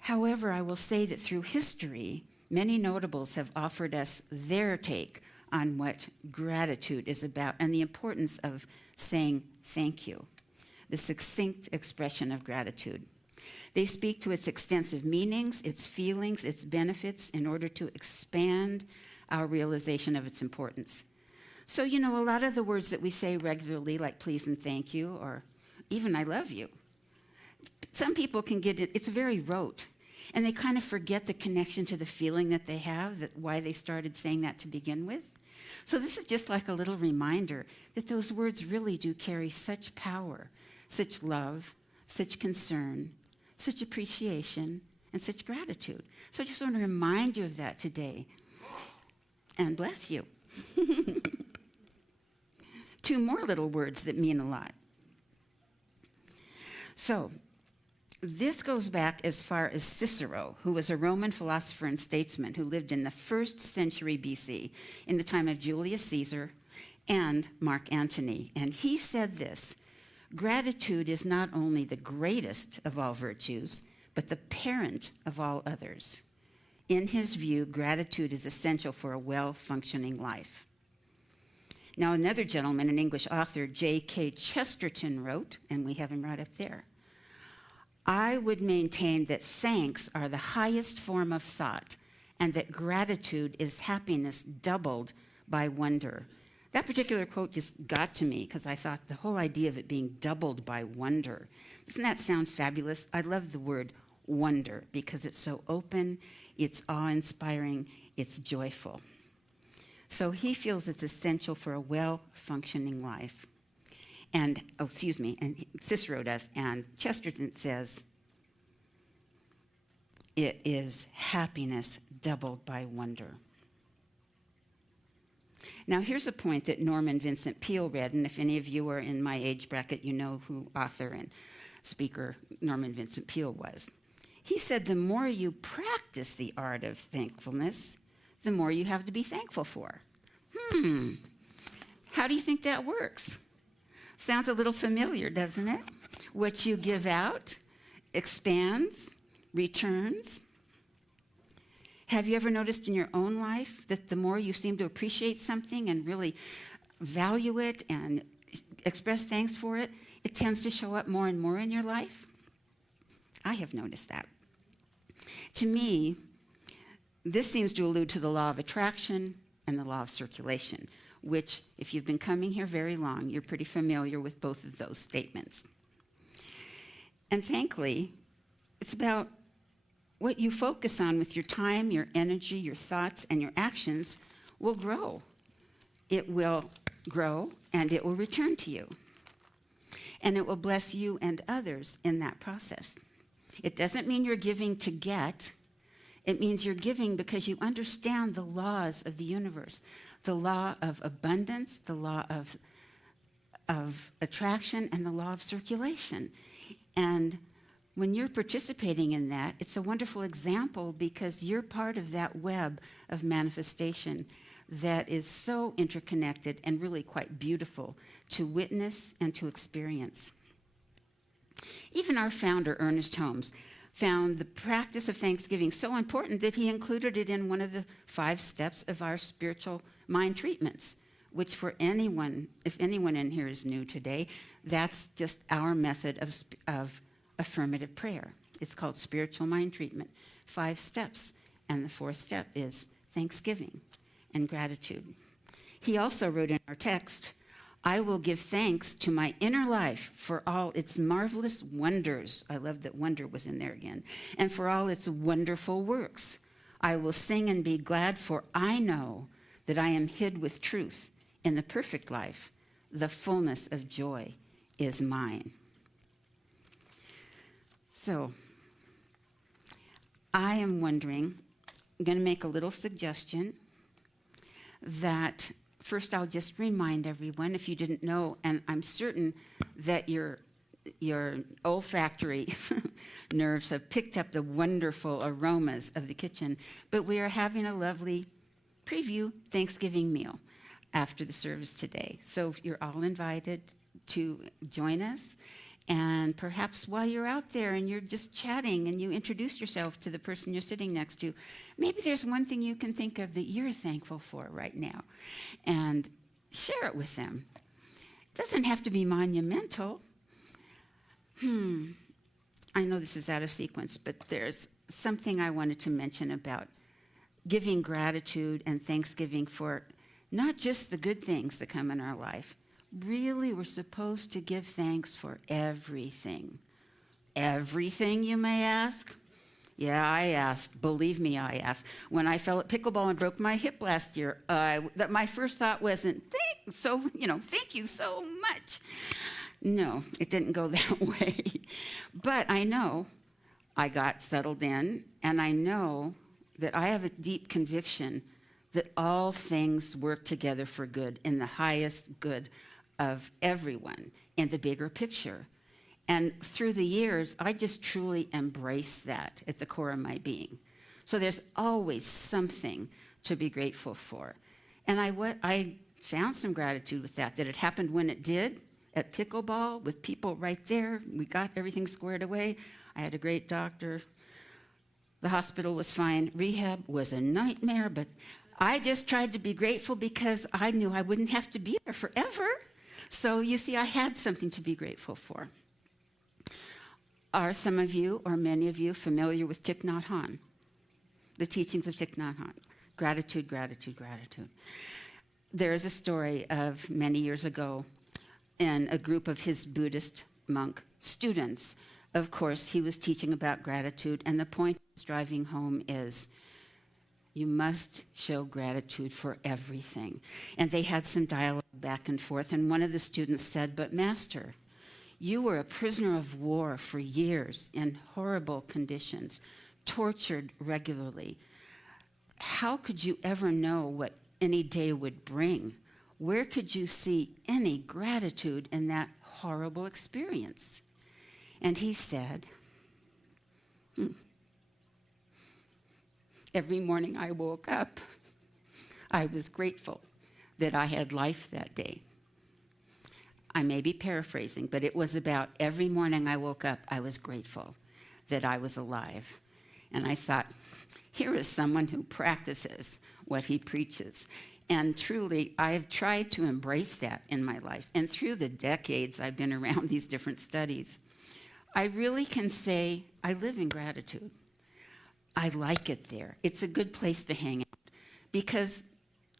However, I will say that through history, many notables have offered us their take on what gratitude is about and the importance of saying thank you, the succinct expression of gratitude. They speak to its extensive meanings, its feelings, its benefits in order to expand our realization of its importance. So, a lot of the words that we say regularly, like please and thank you, or even I love you, some people can get it, it's very rote, and they kind of forget the connection to the feeling that they have, that why they started saying that to begin with. So this is just like a little reminder that those words really do carry such power, such love, such concern, such appreciation, and such gratitude. So I just want to remind you of that today. And bless you. 2 more little words that mean a lot. So this goes back as far as Cicero, who was a Roman philosopher and statesman who lived in the 1st century BC, in the time of Julius Caesar and Mark Antony. And he said this: gratitude is not only the greatest of all virtues, but the parent of all others. In his view, gratitude is essential for a well-functioning life. Now, another gentleman, an English author, J.K. Chesterton, wrote, and we have him right up there, I would maintain that thanks are the highest form of thought, and that gratitude is happiness doubled by wonder. That particular quote just got to me because I thought the whole idea of it being doubled by wonder. Doesn't that sound fabulous? I love the word wonder because it's so open, it's awe-inspiring, it's joyful. So he feels it's essential for a well-functioning life. And Cicero does, and Chesterton says, it is happiness doubled by wonder. Now, here's a point that Norman Vincent Peale read, and if any of you are in my age bracket, you know who author and speaker Norman Vincent Peale was. He said, the more you practice the art of thankfulness, the more you have to be thankful for. How do you think that works? Sounds a little familiar, doesn't it? What you give out expands, returns. Have you ever noticed in your own life that the more you seem to appreciate something and really value it and express thanks for it, it tends to show up more and more in your life? I have noticed that. To me, this seems to allude to the law of attraction and the law of circulation, which, if you've been coming here very long, you're pretty familiar with both of those statements. And thankfully, it's about what you focus on with your time, your energy, your thoughts, and your actions will grow. It will grow, and it will return to you. And it will bless you and others in that process. It doesn't mean you're giving to get. It means you're giving because you understand the laws of the universe, the law of abundance, the law of attraction, and the law of circulation. And when you're participating in that, it's a wonderful example because you're part of that web of manifestation that is so interconnected and really quite beautiful to witness and to experience. Even our founder, Ernest Holmes, found the practice of Thanksgiving so important that he included it in one of the 5 steps of our spiritual mind treatments, which for anyone, if anyone in here is new today, that's just our method of affirmative prayer. It's called spiritual mind treatment, 5 steps, and the 4th step is thanksgiving and gratitude. He also wrote in our text, I will give thanks to my inner life for all its marvelous wonders. I love that wonder was in there again. And for all its wonderful works. I will sing and be glad, for I know that I am hid with truth in the perfect life. The fullness of joy is mine. So, I am wondering, I'm going to make a little suggestion that first I'll just remind everyone, if you didn't know, and I'm certain that your olfactory nerves have picked up the wonderful aromas of the kitchen, but we are having a lovely preview Thanksgiving meal after the service today. So you're all invited to join us. And perhaps while you're out there and you're just chatting and you introduce yourself to the person you're sitting next to, maybe there's one thing you can think of that you're thankful for right now and share it with them. It doesn't have to be monumental. I know this is out of sequence, but there's something I wanted to mention about giving gratitude and thanksgiving for not just the good things that come in our life. Really, we're supposed to give thanks for everything. Everything, you may ask? Yeah, I asked. Believe me, I asked. When I fell at pickleball and broke my hip last year, that my first thought wasn't, thank you so much. No, it didn't go that way. But I know I got settled in, and I know that I have a deep conviction that all things work together for good, in the highest good of everyone, in the bigger picture. And through the years, I just truly embrace that at the core of my being. So there's always something to be grateful for. And I found some gratitude with that it happened when it did, at pickleball, with people right there. We got everything squared away. I had a great doctor. The hospital was fine. Rehab was a nightmare, but I just tried to be grateful because I knew I wouldn't have to be there forever. So you see, I had something to be grateful for. Are some of you, or many of you, familiar with Thich Nhat Hanh? The teachings of Thich Nhat Hanh. Gratitude, gratitude, gratitude. There is a story of many years ago in a group of his Buddhist monk students. Of course, he was teaching about gratitude, and the point he's driving home is you must show gratitude for everything. And they had some dialogue back and forth, and one of the students said, "But Master, you were a prisoner of war for years in horrible conditions, tortured regularly. How could you ever know what any day would bring? Where could you see any gratitude in that horrible experience?" And he said, "Every morning I woke up, I was grateful that I had life that day." I may be paraphrasing, but it was about every morning I woke up, I was grateful that I was alive. And I thought, here is someone who practices what he preaches. And truly, I've tried to embrace that in my life. And through the decades I've been around these different studies, I really can say I live in gratitude. I like it there. It's a good place to hang out because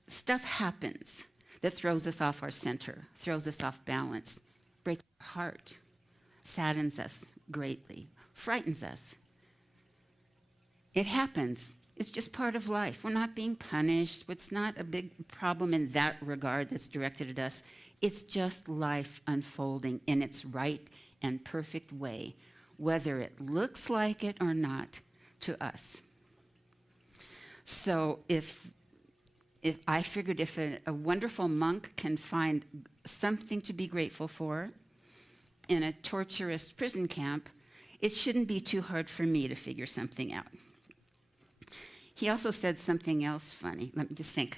stuff happens that throws us off our center, throws us off balance, breaks our heart, saddens us greatly, frightens us. It happens. It's just part of life. We're not being punished. It's not a big problem in that regard that's directed at us. It's just life unfolding in its right and perfect way, whether it looks like it or not to us. So if I figured if a wonderful monk can find something to be grateful for in a torturous prison camp, it shouldn't be too hard for me to figure something out. He also said something else funny. Let me just think.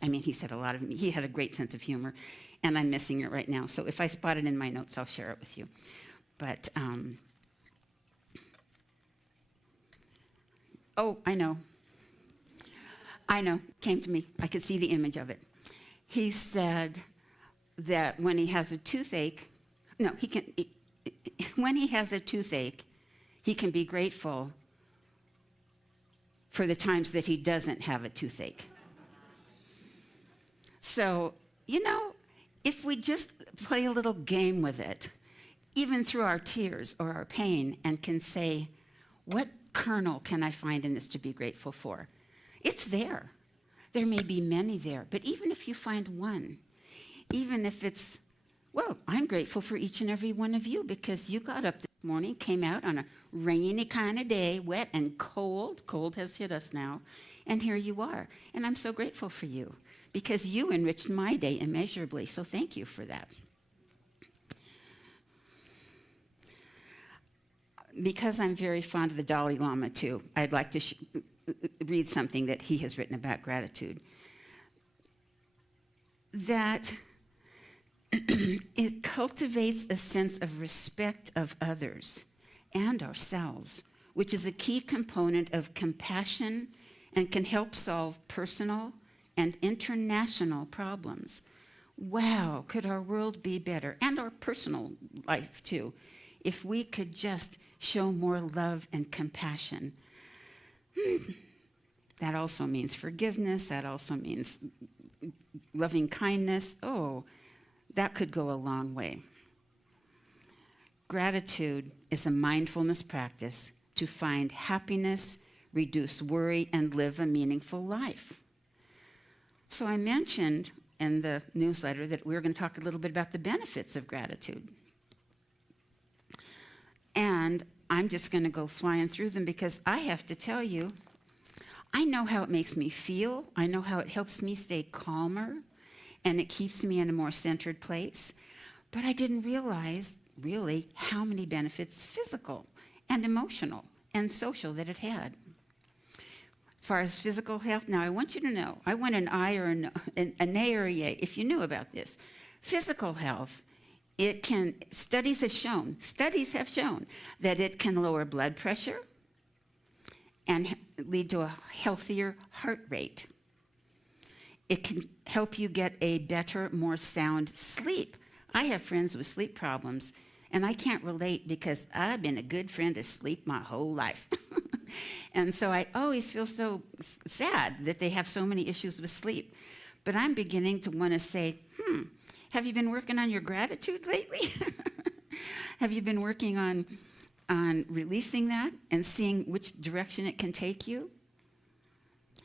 He said a lot of, he had a great sense of humor, and I'm missing it right now. So if I spot it in my notes, I'll share it with you. But, I know, came to me. I could see the image of it. He said that when he has a toothache, when he has a toothache, he can be grateful for the times that he doesn't have a toothache. So, if we just play a little game with it, even through our tears or our pain, and can say, what kernel can I find in this to be grateful for? It's there. There may be many there, but even if you find one, even if it's, I'm grateful for each and every one of you because you got up this morning, came out on a rainy kind of day, wet and cold. Cold has hit us now. And here you are. And I'm so grateful for you because you enriched my day immeasurably. So thank you for that. Because I'm very fond of the Dalai Lama, too, I'd like to read something that he has written about gratitude. That it cultivates a sense of respect of others and ourselves, which is a key component of compassion and can help solve personal and international problems. Wow, could our world be better, and our personal life, too, if we could just show more love and compassion. That also means forgiveness. That also means loving kindness. Oh, that could go a long way. Gratitude is a mindfulness practice to find happiness, reduce worry, and live a meaningful life. So I mentioned in the newsletter that we were going to talk a little bit about the benefits of gratitude. And I'm just going to go flying through them because I have to tell you, I know how it makes me feel. I know how it helps me stay calmer, and it keeps me in a more centered place. But I didn't realize, really, how many benefits, physical and emotional and social, that it had. As far as physical health, now I want you to know, I want an I or a nay or a yay, if you knew about this. Physical health, studies have shown that it can lower blood pressure and lead to a healthier heart rate. It can help you get a better, more sound sleep. I have friends with sleep problems, and I can't relate because I've been a good friend to sleep my whole life. And so I always feel so sad that they have so many issues with sleep. But I'm beginning to want to say, have you been working on your gratitude lately? Have you been working on releasing that and seeing which direction it can take you?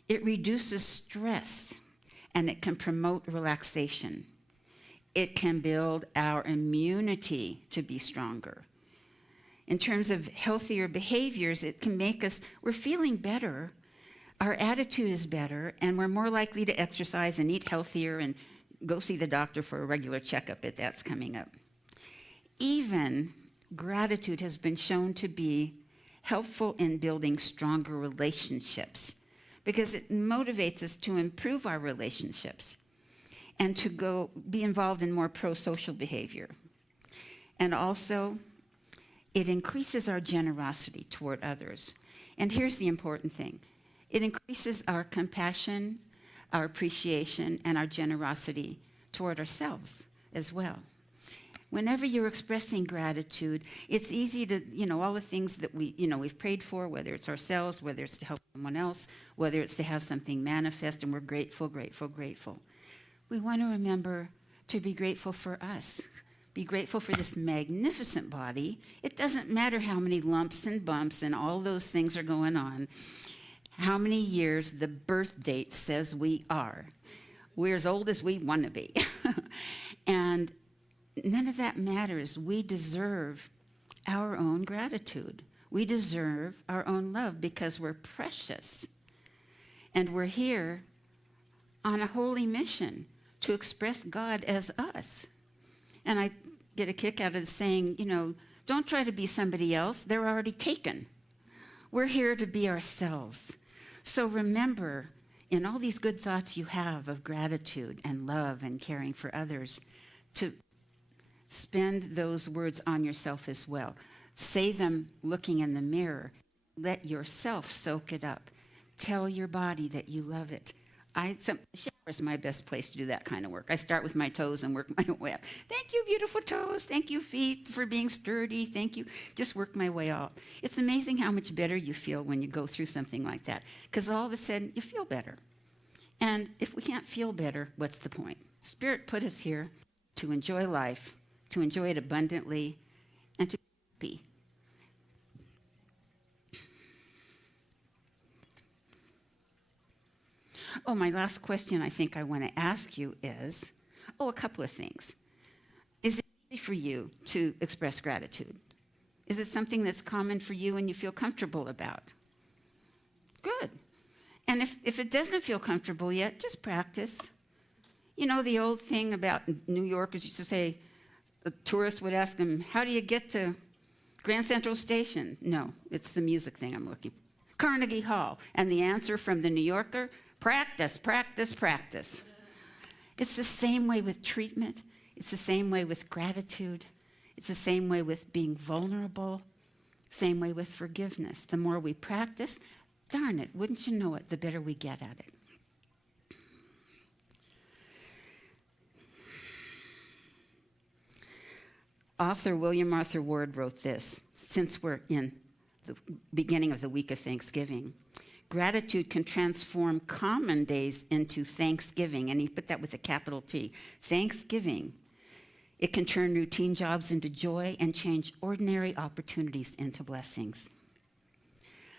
It reduces stress, and it can promote relaxation. It can build our immunity to be stronger. In terms of healthier behaviors, it can make us, we're feeling better, our attitude is better, and we're more likely to exercise and eat healthier and go see the doctor for a regular checkup if that's coming up. Even gratitude has been shown to be helpful in building stronger relationships because it motivates us to improve our relationships and to be involved in more pro-social behavior. And also, it increases our generosity toward others. And here's the important thing. It increases our compassion, our appreciation, and our generosity toward ourselves as well. Whenever you're expressing gratitude, it's easy to, all the things that we've prayed for, whether it's ourselves, whether it's to help someone else, whether it's to have something manifest, and we're grateful, grateful, grateful. We want to remember to be grateful for us. Be grateful for this magnificent body. It doesn't matter how many lumps and bumps and all those things are going on, how many years the birth date says we are. We're as old as we want to be. And none of that matters. We deserve our own gratitude. We deserve our own love because we're precious. And we're here on a holy mission to express God as us. And I get a kick out of the saying, don't try to be somebody else. They're already taken. We're here to be ourselves. So remember, in all these good thoughts you have of gratitude and love and caring for others, to spend those words on yourself as well. Say them looking in the mirror. Let yourself soak it up. Tell your body that you love it. The shower is my best place to do that kind of work. I start with my toes and work my way up. Thank you, beautiful toes. Thank you, feet, for being sturdy. Thank you. Just work my way out. It's amazing how much better you feel when you go through something like that, because all of a sudden you feel better. And if we can't feel better, what's the point? Spirit put us here to enjoy life, to enjoy it abundantly, and to be happy. Oh, my last question I think I want to ask you is, a couple of things. Is it easy for you to express gratitude? Is it something that's common for you and you feel comfortable about? Good. And if it doesn't feel comfortable yet, just practice. You know the old thing about New Yorkers used to say, a tourist would ask them, how do you get to Grand Central Station? No, it's the music thing I'm looking for. Carnegie Hall. And the answer from the New Yorker, practice, practice, practice. It's the same way with treatment. It's the same way with gratitude. It's the same way with being vulnerable. Same way with forgiveness. The more we practice, darn it, wouldn't you know it, the better we get at it. Author William Arthur Ward wrote this, since we're in the beginning of the week of Thanksgiving. Gratitude can transform common days into Thanksgiving, and he put that with a capital T, Thanksgiving. It can turn routine jobs into joy and change ordinary opportunities into blessings.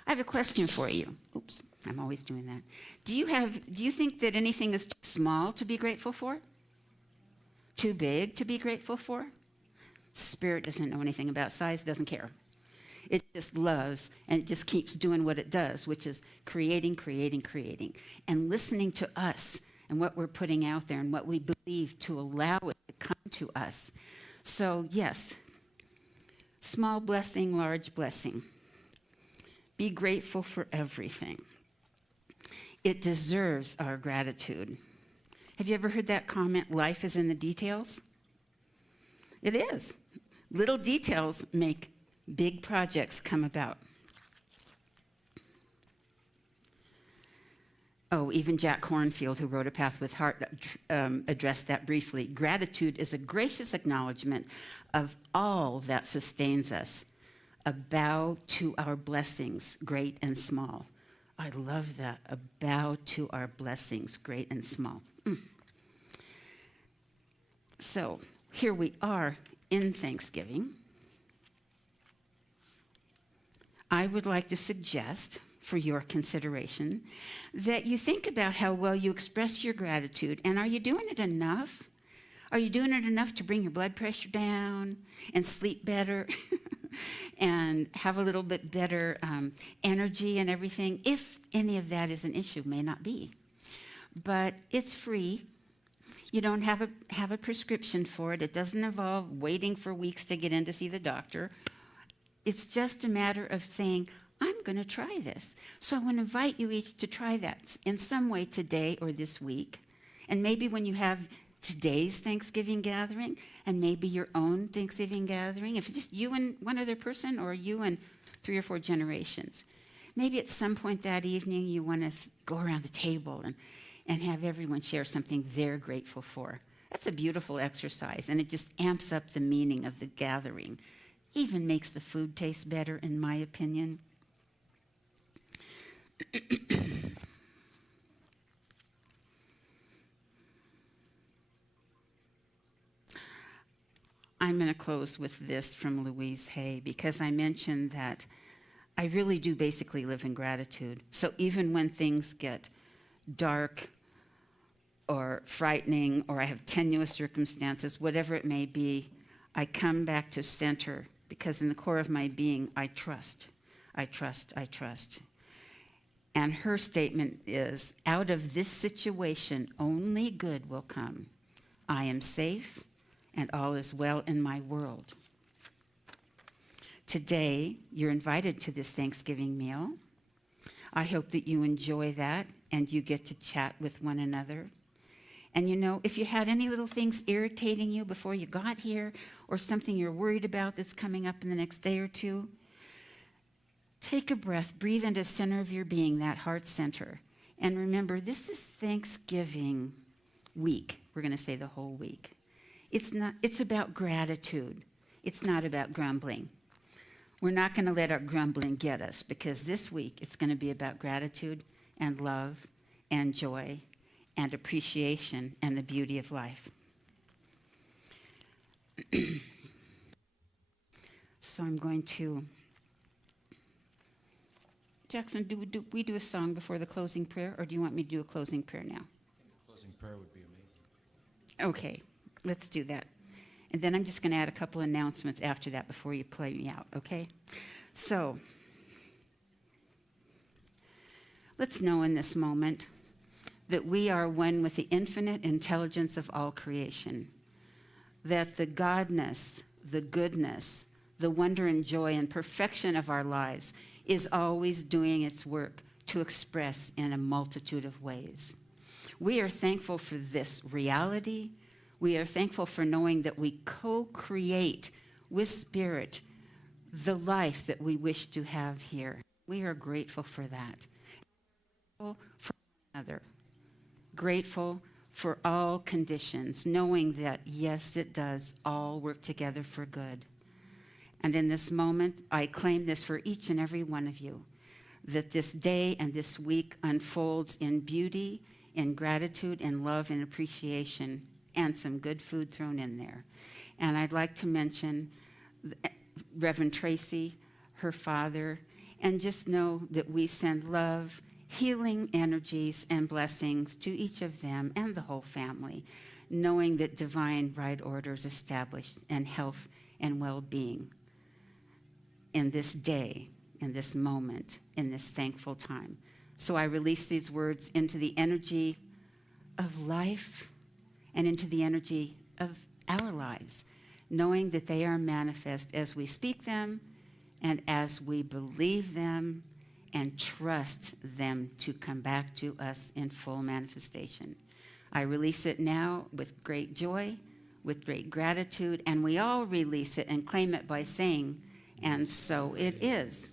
I have a question for you. Oops, I'm always doing that. Do you think that anything is too small to be grateful for? Too big to be grateful for? Spirit doesn't know anything about size, doesn't care. It just loves, and it just keeps doing what it does, which is creating, creating, creating, and listening to us and what we're putting out there and what we believe to allow it to come to us. So yes, small blessing, large blessing. Be grateful for everything. It deserves our gratitude. Have you ever heard that comment, life is in the details? It is. Little details make big projects come about. Oh, even Jack Kornfield, who wrote A Path with Heart, addressed that briefly. Gratitude is a gracious acknowledgement of all that sustains us, a bow to our blessings, great and small. I love that, a bow to our blessings, great and small. So here we are in Thanksgiving. I would like to suggest, for your consideration, that you think about how well you express your gratitude, and are you doing it enough? Are you doing it enough to bring your blood pressure down and sleep better and have a little bit better energy and everything? If any of that is an issue, may not be. But it's free. You don't have a prescription for it. It doesn't involve waiting for weeks to get in to see the doctor. It's just a matter of saying, I'm going to try this. So I want to invite you each to try that in some way today or this week. And maybe when you have today's Thanksgiving gathering and maybe your own Thanksgiving gathering, if it's just you and one other person or you and 3 or 4 generations, maybe at some point that evening you want to go around the table and have everyone share something they're grateful for. That's a beautiful exercise, and it just amps up the meaning of the gathering. Even makes the food taste better, in my opinion. I'm going to close with this from Louise Hay, because I mentioned that I really do basically live in gratitude. So even when things get dark or frightening, or I have tenuous circumstances, whatever it may be, I come back to center, because in the core of my being, I trust, I trust, I trust. And her statement is, out of this situation, only good will come. I am safe, and all is well in my world. Today, you're invited to this Thanksgiving meal. I hope that you enjoy that, and you get to chat with one another. And you know, if you had any little things irritating you before you got here, or something you're worried about that's coming up in the next day or two, take a breath, breathe into the center of your being, that heart center. And remember, this is Thanksgiving week. We're going to say the whole week. It's about gratitude. It's not about grumbling. We're not going to let our grumbling get us, because this week it's going to be about gratitude and love and joy and appreciation and the beauty of life. So I'm going to, Jackson, do we do a song before the closing prayer, or do you want me to do a closing prayer now? Closing prayer would be amazing. Okay, let's do that. And then I'm just going to add a couple announcements after that before you play me out, okay? So, let's know in this moment that we are one with the infinite intelligence of all creation, that the godness, the goodness, the wonder and joy and perfection of our lives is always doing its work to express in a multitude of ways. We are thankful for this reality. We are thankful for knowing that we co-create with Spirit the life that we wish to have here. We are grateful for that. Grateful for one another. Grateful for all conditions, knowing that, yes, it does all work together for good. And in this moment, I claim this for each and every one of you, that this day and this week unfolds in beauty, in gratitude, in love, and appreciation, and some good food thrown in there. And I'd like to mention Reverend Tracy, her father, and just know that we send love, healing energies, and blessings to each of them and the whole family, knowing that divine right order is established and health and well-being in this day, in this moment, in this thankful time. So I release these words into the energy of life and into the energy of our lives, knowing that they are manifest as we speak them and as we believe them and trust them to come back to us in full manifestation. I release it now with great joy, with great gratitude, and we all release it and claim it by saying, "And so it is."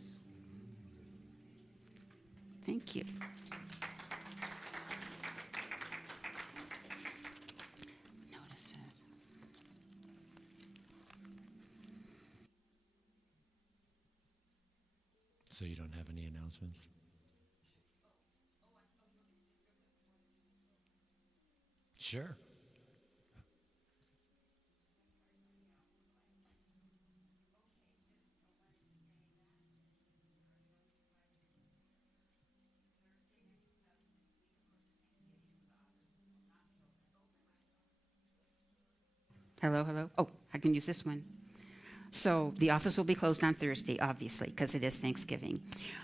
Thank you. Notices. So you don't have any announcements? Sure. Hello, hello. Oh, I can use this one. So the office will be closed on Thursday, obviously, because it is Thanksgiving.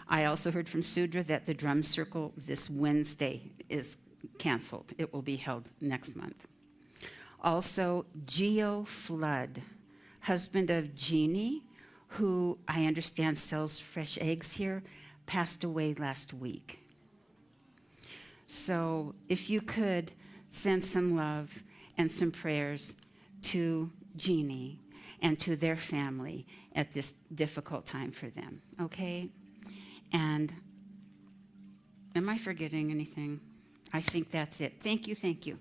I also heard from Sudra that the drum circle this Wednesday is canceled. It will be held next month. Also, Geo Flood, husband of Jeannie, who I understand sells fresh eggs here, passed away last week. So if you could send some love and some prayers to Jeannie and to their family at this difficult time for them, okay? And am I forgetting anything? I think that's it. Thank you, thank you.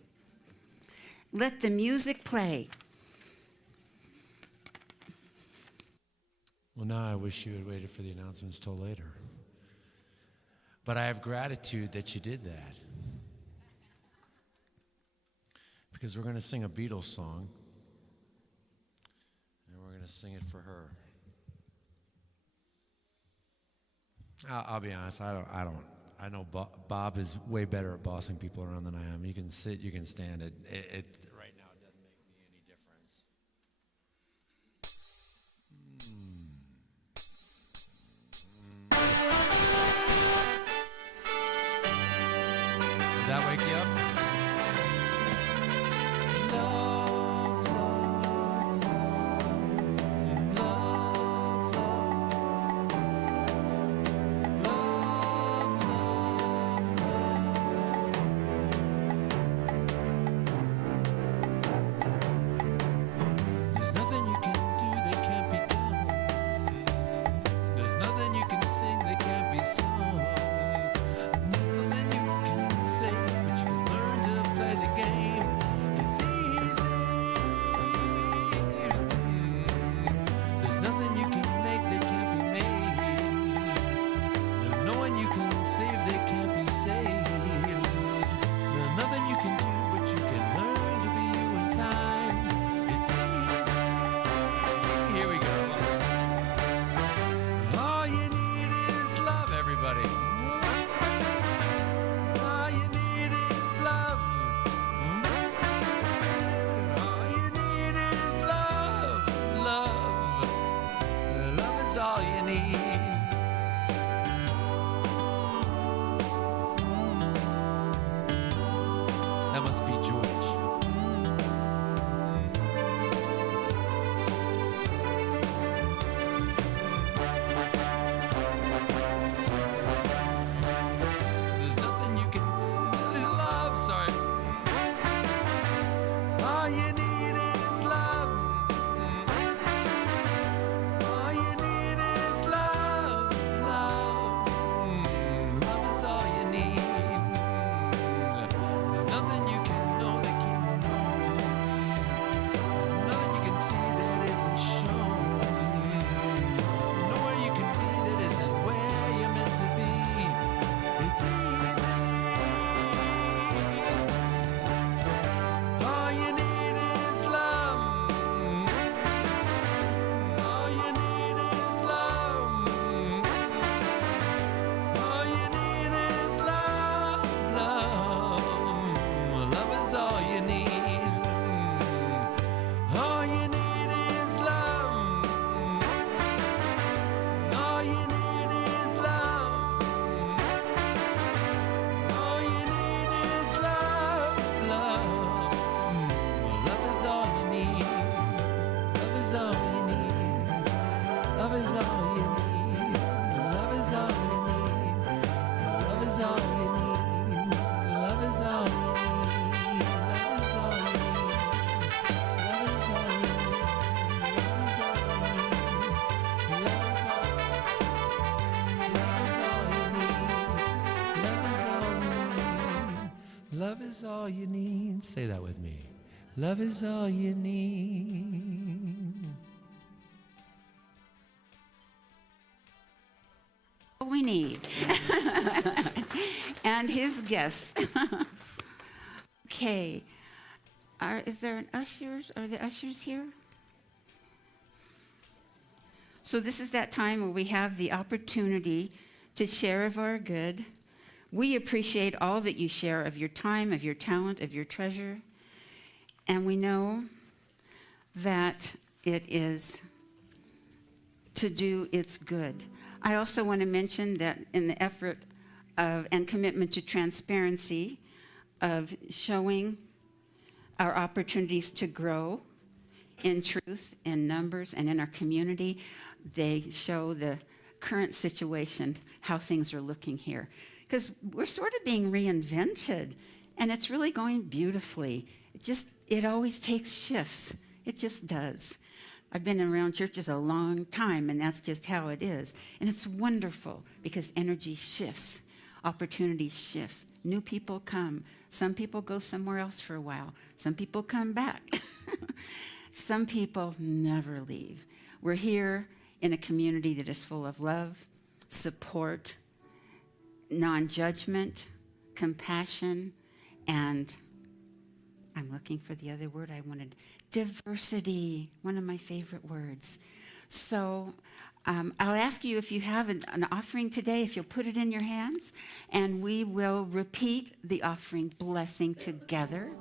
Let the music play. Well, now I wish you had waited for the announcements till later. But I have gratitude that you did that. Because we're going to sing a Beatles song. And we're going to sing it for her. I'll be honest, I know Bob is way better at bossing people around than I am. You can sit, you can stand. It right now it doesn't make me any difference. Did that wake you up? need. That must be George. There's nothing you can love, sorry. All you need is love. All you need is love, love. Love is all you need. Nothing you can know that can nothing you can see that isn't shown. Nowhere you can be that isn't where you're meant to be. It's easy. All you need is love. All you need is love. All you need is love, love. Love is all you need. All you need is love. All you need is love. All you need is love, love. Love is all you need. Love is all you need. Love is all you need. Love is all you need. Love is all you need. Love is all you need. Love is all you need. Love is all you need. Love is all you need. Love is all you need. Say that with me. Love is all you need. All we need. And his guests. Okay. Is there an ushers? Are the ushers here? So this is that time where we have the opportunity to share of our good. We appreciate all that you share of your time, of your talent, of your treasure. And we know that it is to do its good. I also want to mention that in the effort of and commitment to transparency of showing our opportunities to grow in truth, in numbers, and in our community, they show the current situation, how things are looking here. Because we're sort of being reinvented, and it's really going beautifully. It always takes shifts. It just does. I've been around churches a long time, and that's just how it is. And it's wonderful because energy shifts, opportunity shifts, new people come. Some people go somewhere else for a while. Some people come back. Some people never leave. We're here in a community that is full of love, support, non-judgment, compassion, and I'm looking for the other word I wanted, diversity, one of my favorite words. So I'll ask you if you have an offering today, if you'll put it in your hands, and we will repeat the offering blessing together.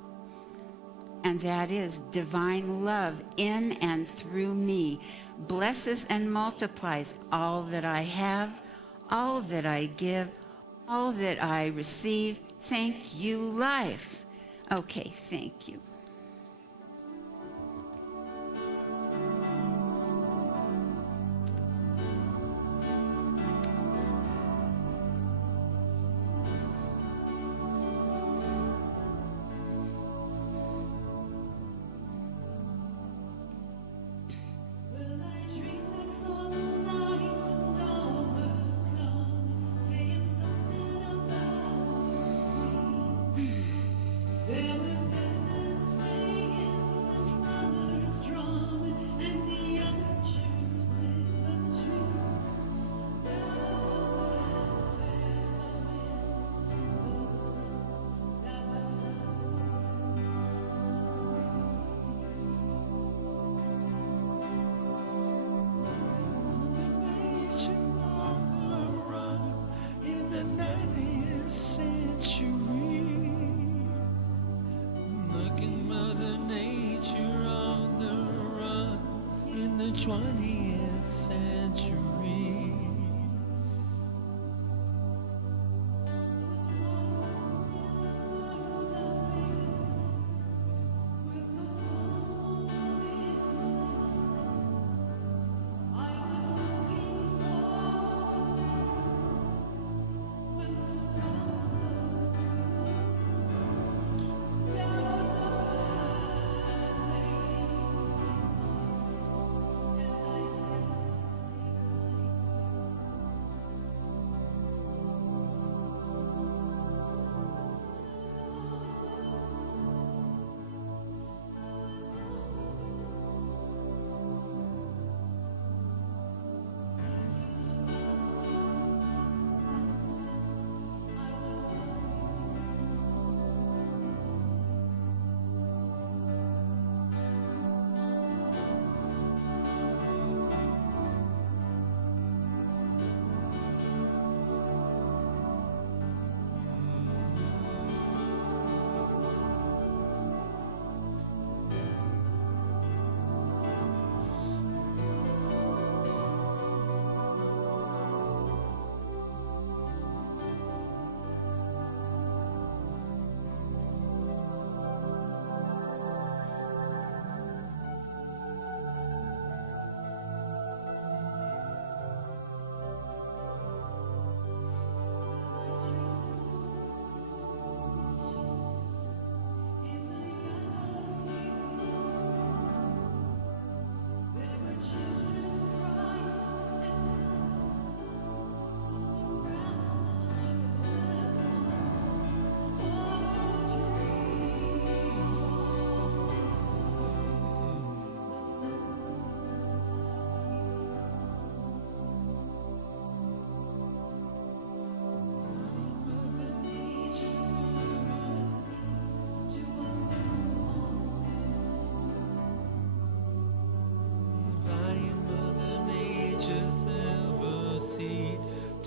And that is divine love in and through me blesses and multiplies all that I have, all that I give, all that I receive. Thank you, life. Okay, thank you. Will I drink this all night and overcome? Saying something about me. There were peasants singing, the farmers drumming, and the archers split the tree. There was a welfare to the sun that was In the 19th century, look at Mother Nature on the run. In the 20th century,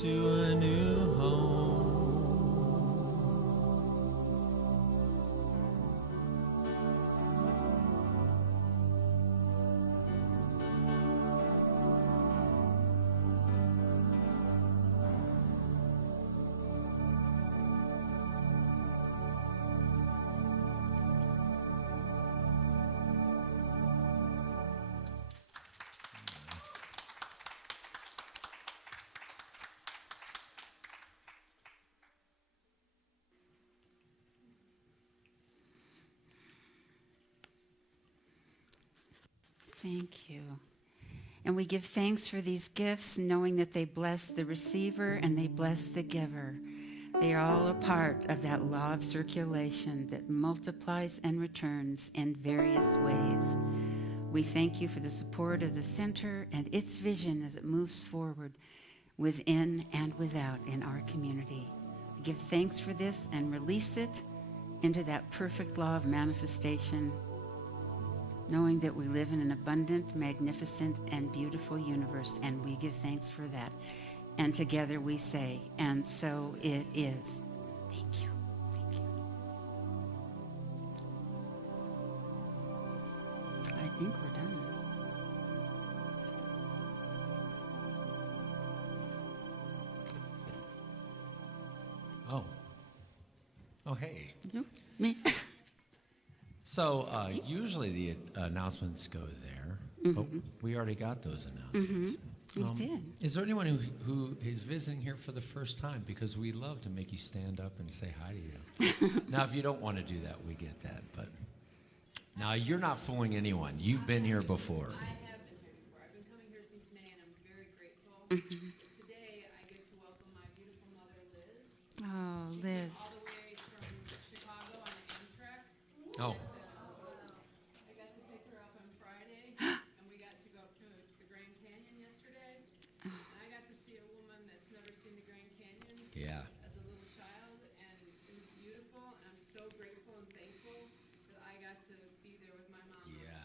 to a new home. Thank you. And we give thanks for these gifts, knowing that they bless the receiver and they bless the giver. They are all a part of that law of circulation that multiplies and returns in various ways. We thank you for the support of the center and its vision as it moves forward within and without in our community. We give thanks for this and release it into that perfect law of manifestation, knowing that we live in an abundant, magnificent, and beautiful universe, and we give thanks for that. And together we say, and so it is. Thank you. Thank you. I think we're done. Oh, hey. You? Me? So usually the announcements go there, but we already got those announcements. We did. Is there anyone who is visiting here for the first time? Because we love to make you stand up and say hi to you. Now, if you don't want to do that, we get that. But now you're not fooling anyone. You've been here before. I have been here before. I've been coming here since May, and I'm very grateful. Today, I get to welcome my beautiful mother, Liz. Oh, Liz. All the way from Chicago on Amtrak. Oh, I got to pick her up on Friday, and we got to go up to the Grand Canyon yesterday. And I got to see a woman that's never seen the Grand Canyon yeah. as a little child, and it was beautiful, and I'm so grateful and thankful that I got to be there with my mom. Yeah.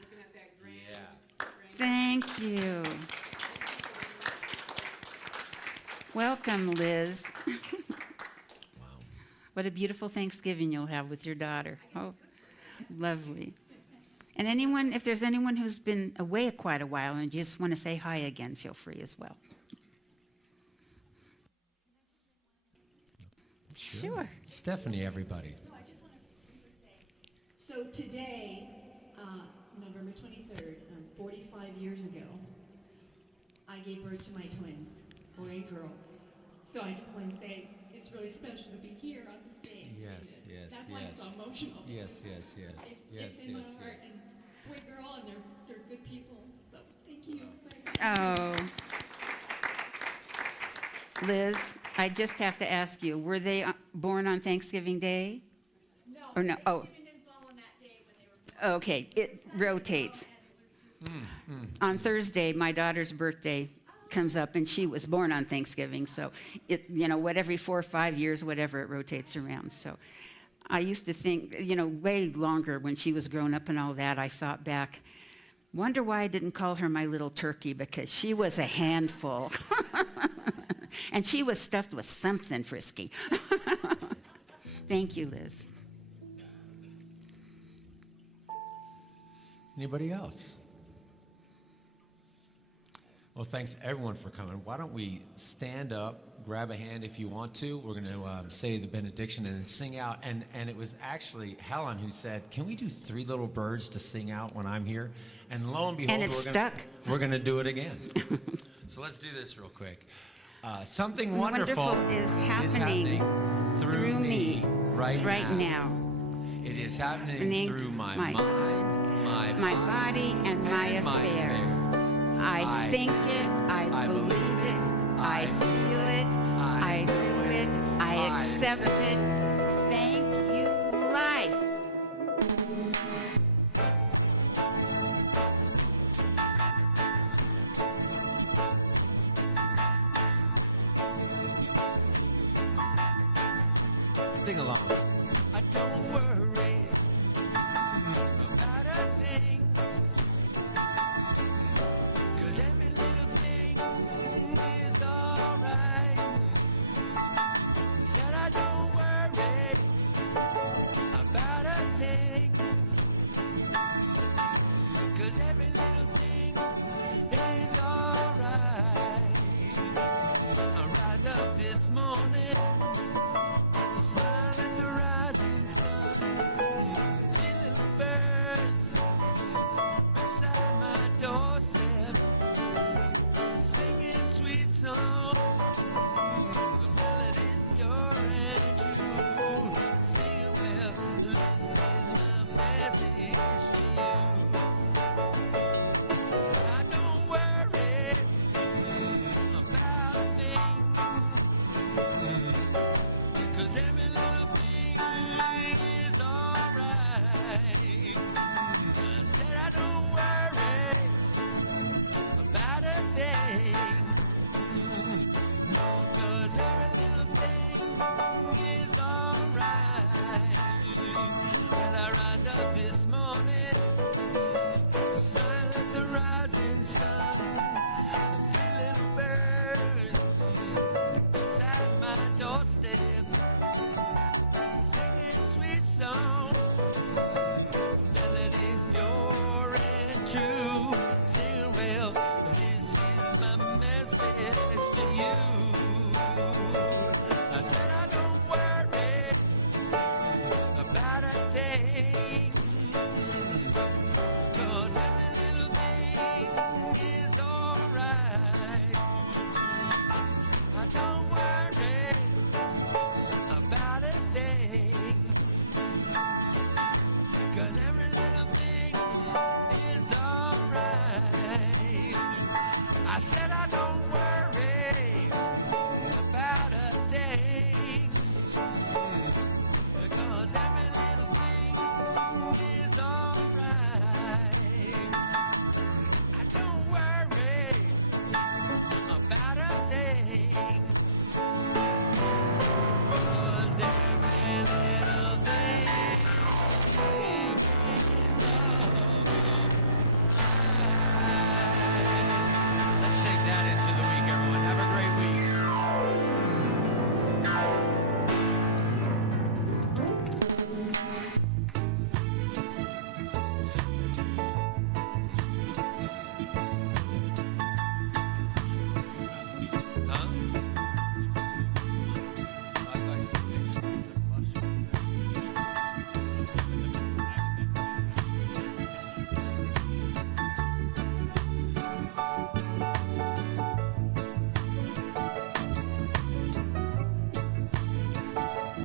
Looking at that grand, Yeah. grand Thank you. Welcome, Liz. Wow. What a beautiful Thanksgiving you'll have with your daughter. Oh, lovely. And anyone, if there's anyone who's been away quite a while and you just want to say hi again, feel free as well. Sure. Stephanie, everybody. So today, November 23rd, 45 years ago, I gave birth to my twins, boy and girl. So I just want to say it's really special to be here on this day. Yes, yes, That's why I'm so emotional. Yes, yes, yes, It's in my heart, and boy, girl, and they're good people. So thank you. Oh. Liz, I just have to ask you, were they born on Thanksgiving Day? No, Or no? Oh, Thanksgiving didn't fall on that day when they were born. okay, it rotates. On Thursday, my daughter's birthday comes up, and she was born on Thanksgiving, so it, every 4 or 5 years, whatever, it rotates around. So I used to think, way longer when she was growing up and all that, I thought back, wonder why I didn't call her my little turkey, because she was a handful. And she was stuffed with something frisky. Thank you, Liz. Anybody else? Well, thanks everyone for coming. Why don't we stand up, grab a hand if you want to. We're going to say the benediction and then sing out. And it was actually Helen who said, can we do Three Little Birds to sing out when I'm here? And lo and behold, And it's stuck. We're going to do it again. So let's do this real quick. Something wonderful is happening through me right now. It is happening through my mind, my body, and my affairs. I think it, I believe it, I feel it, I do it, I accept it. Thank you, life. Sing along. I don't worry about a thing, 'cause every little thing is alright. I said I don't worry.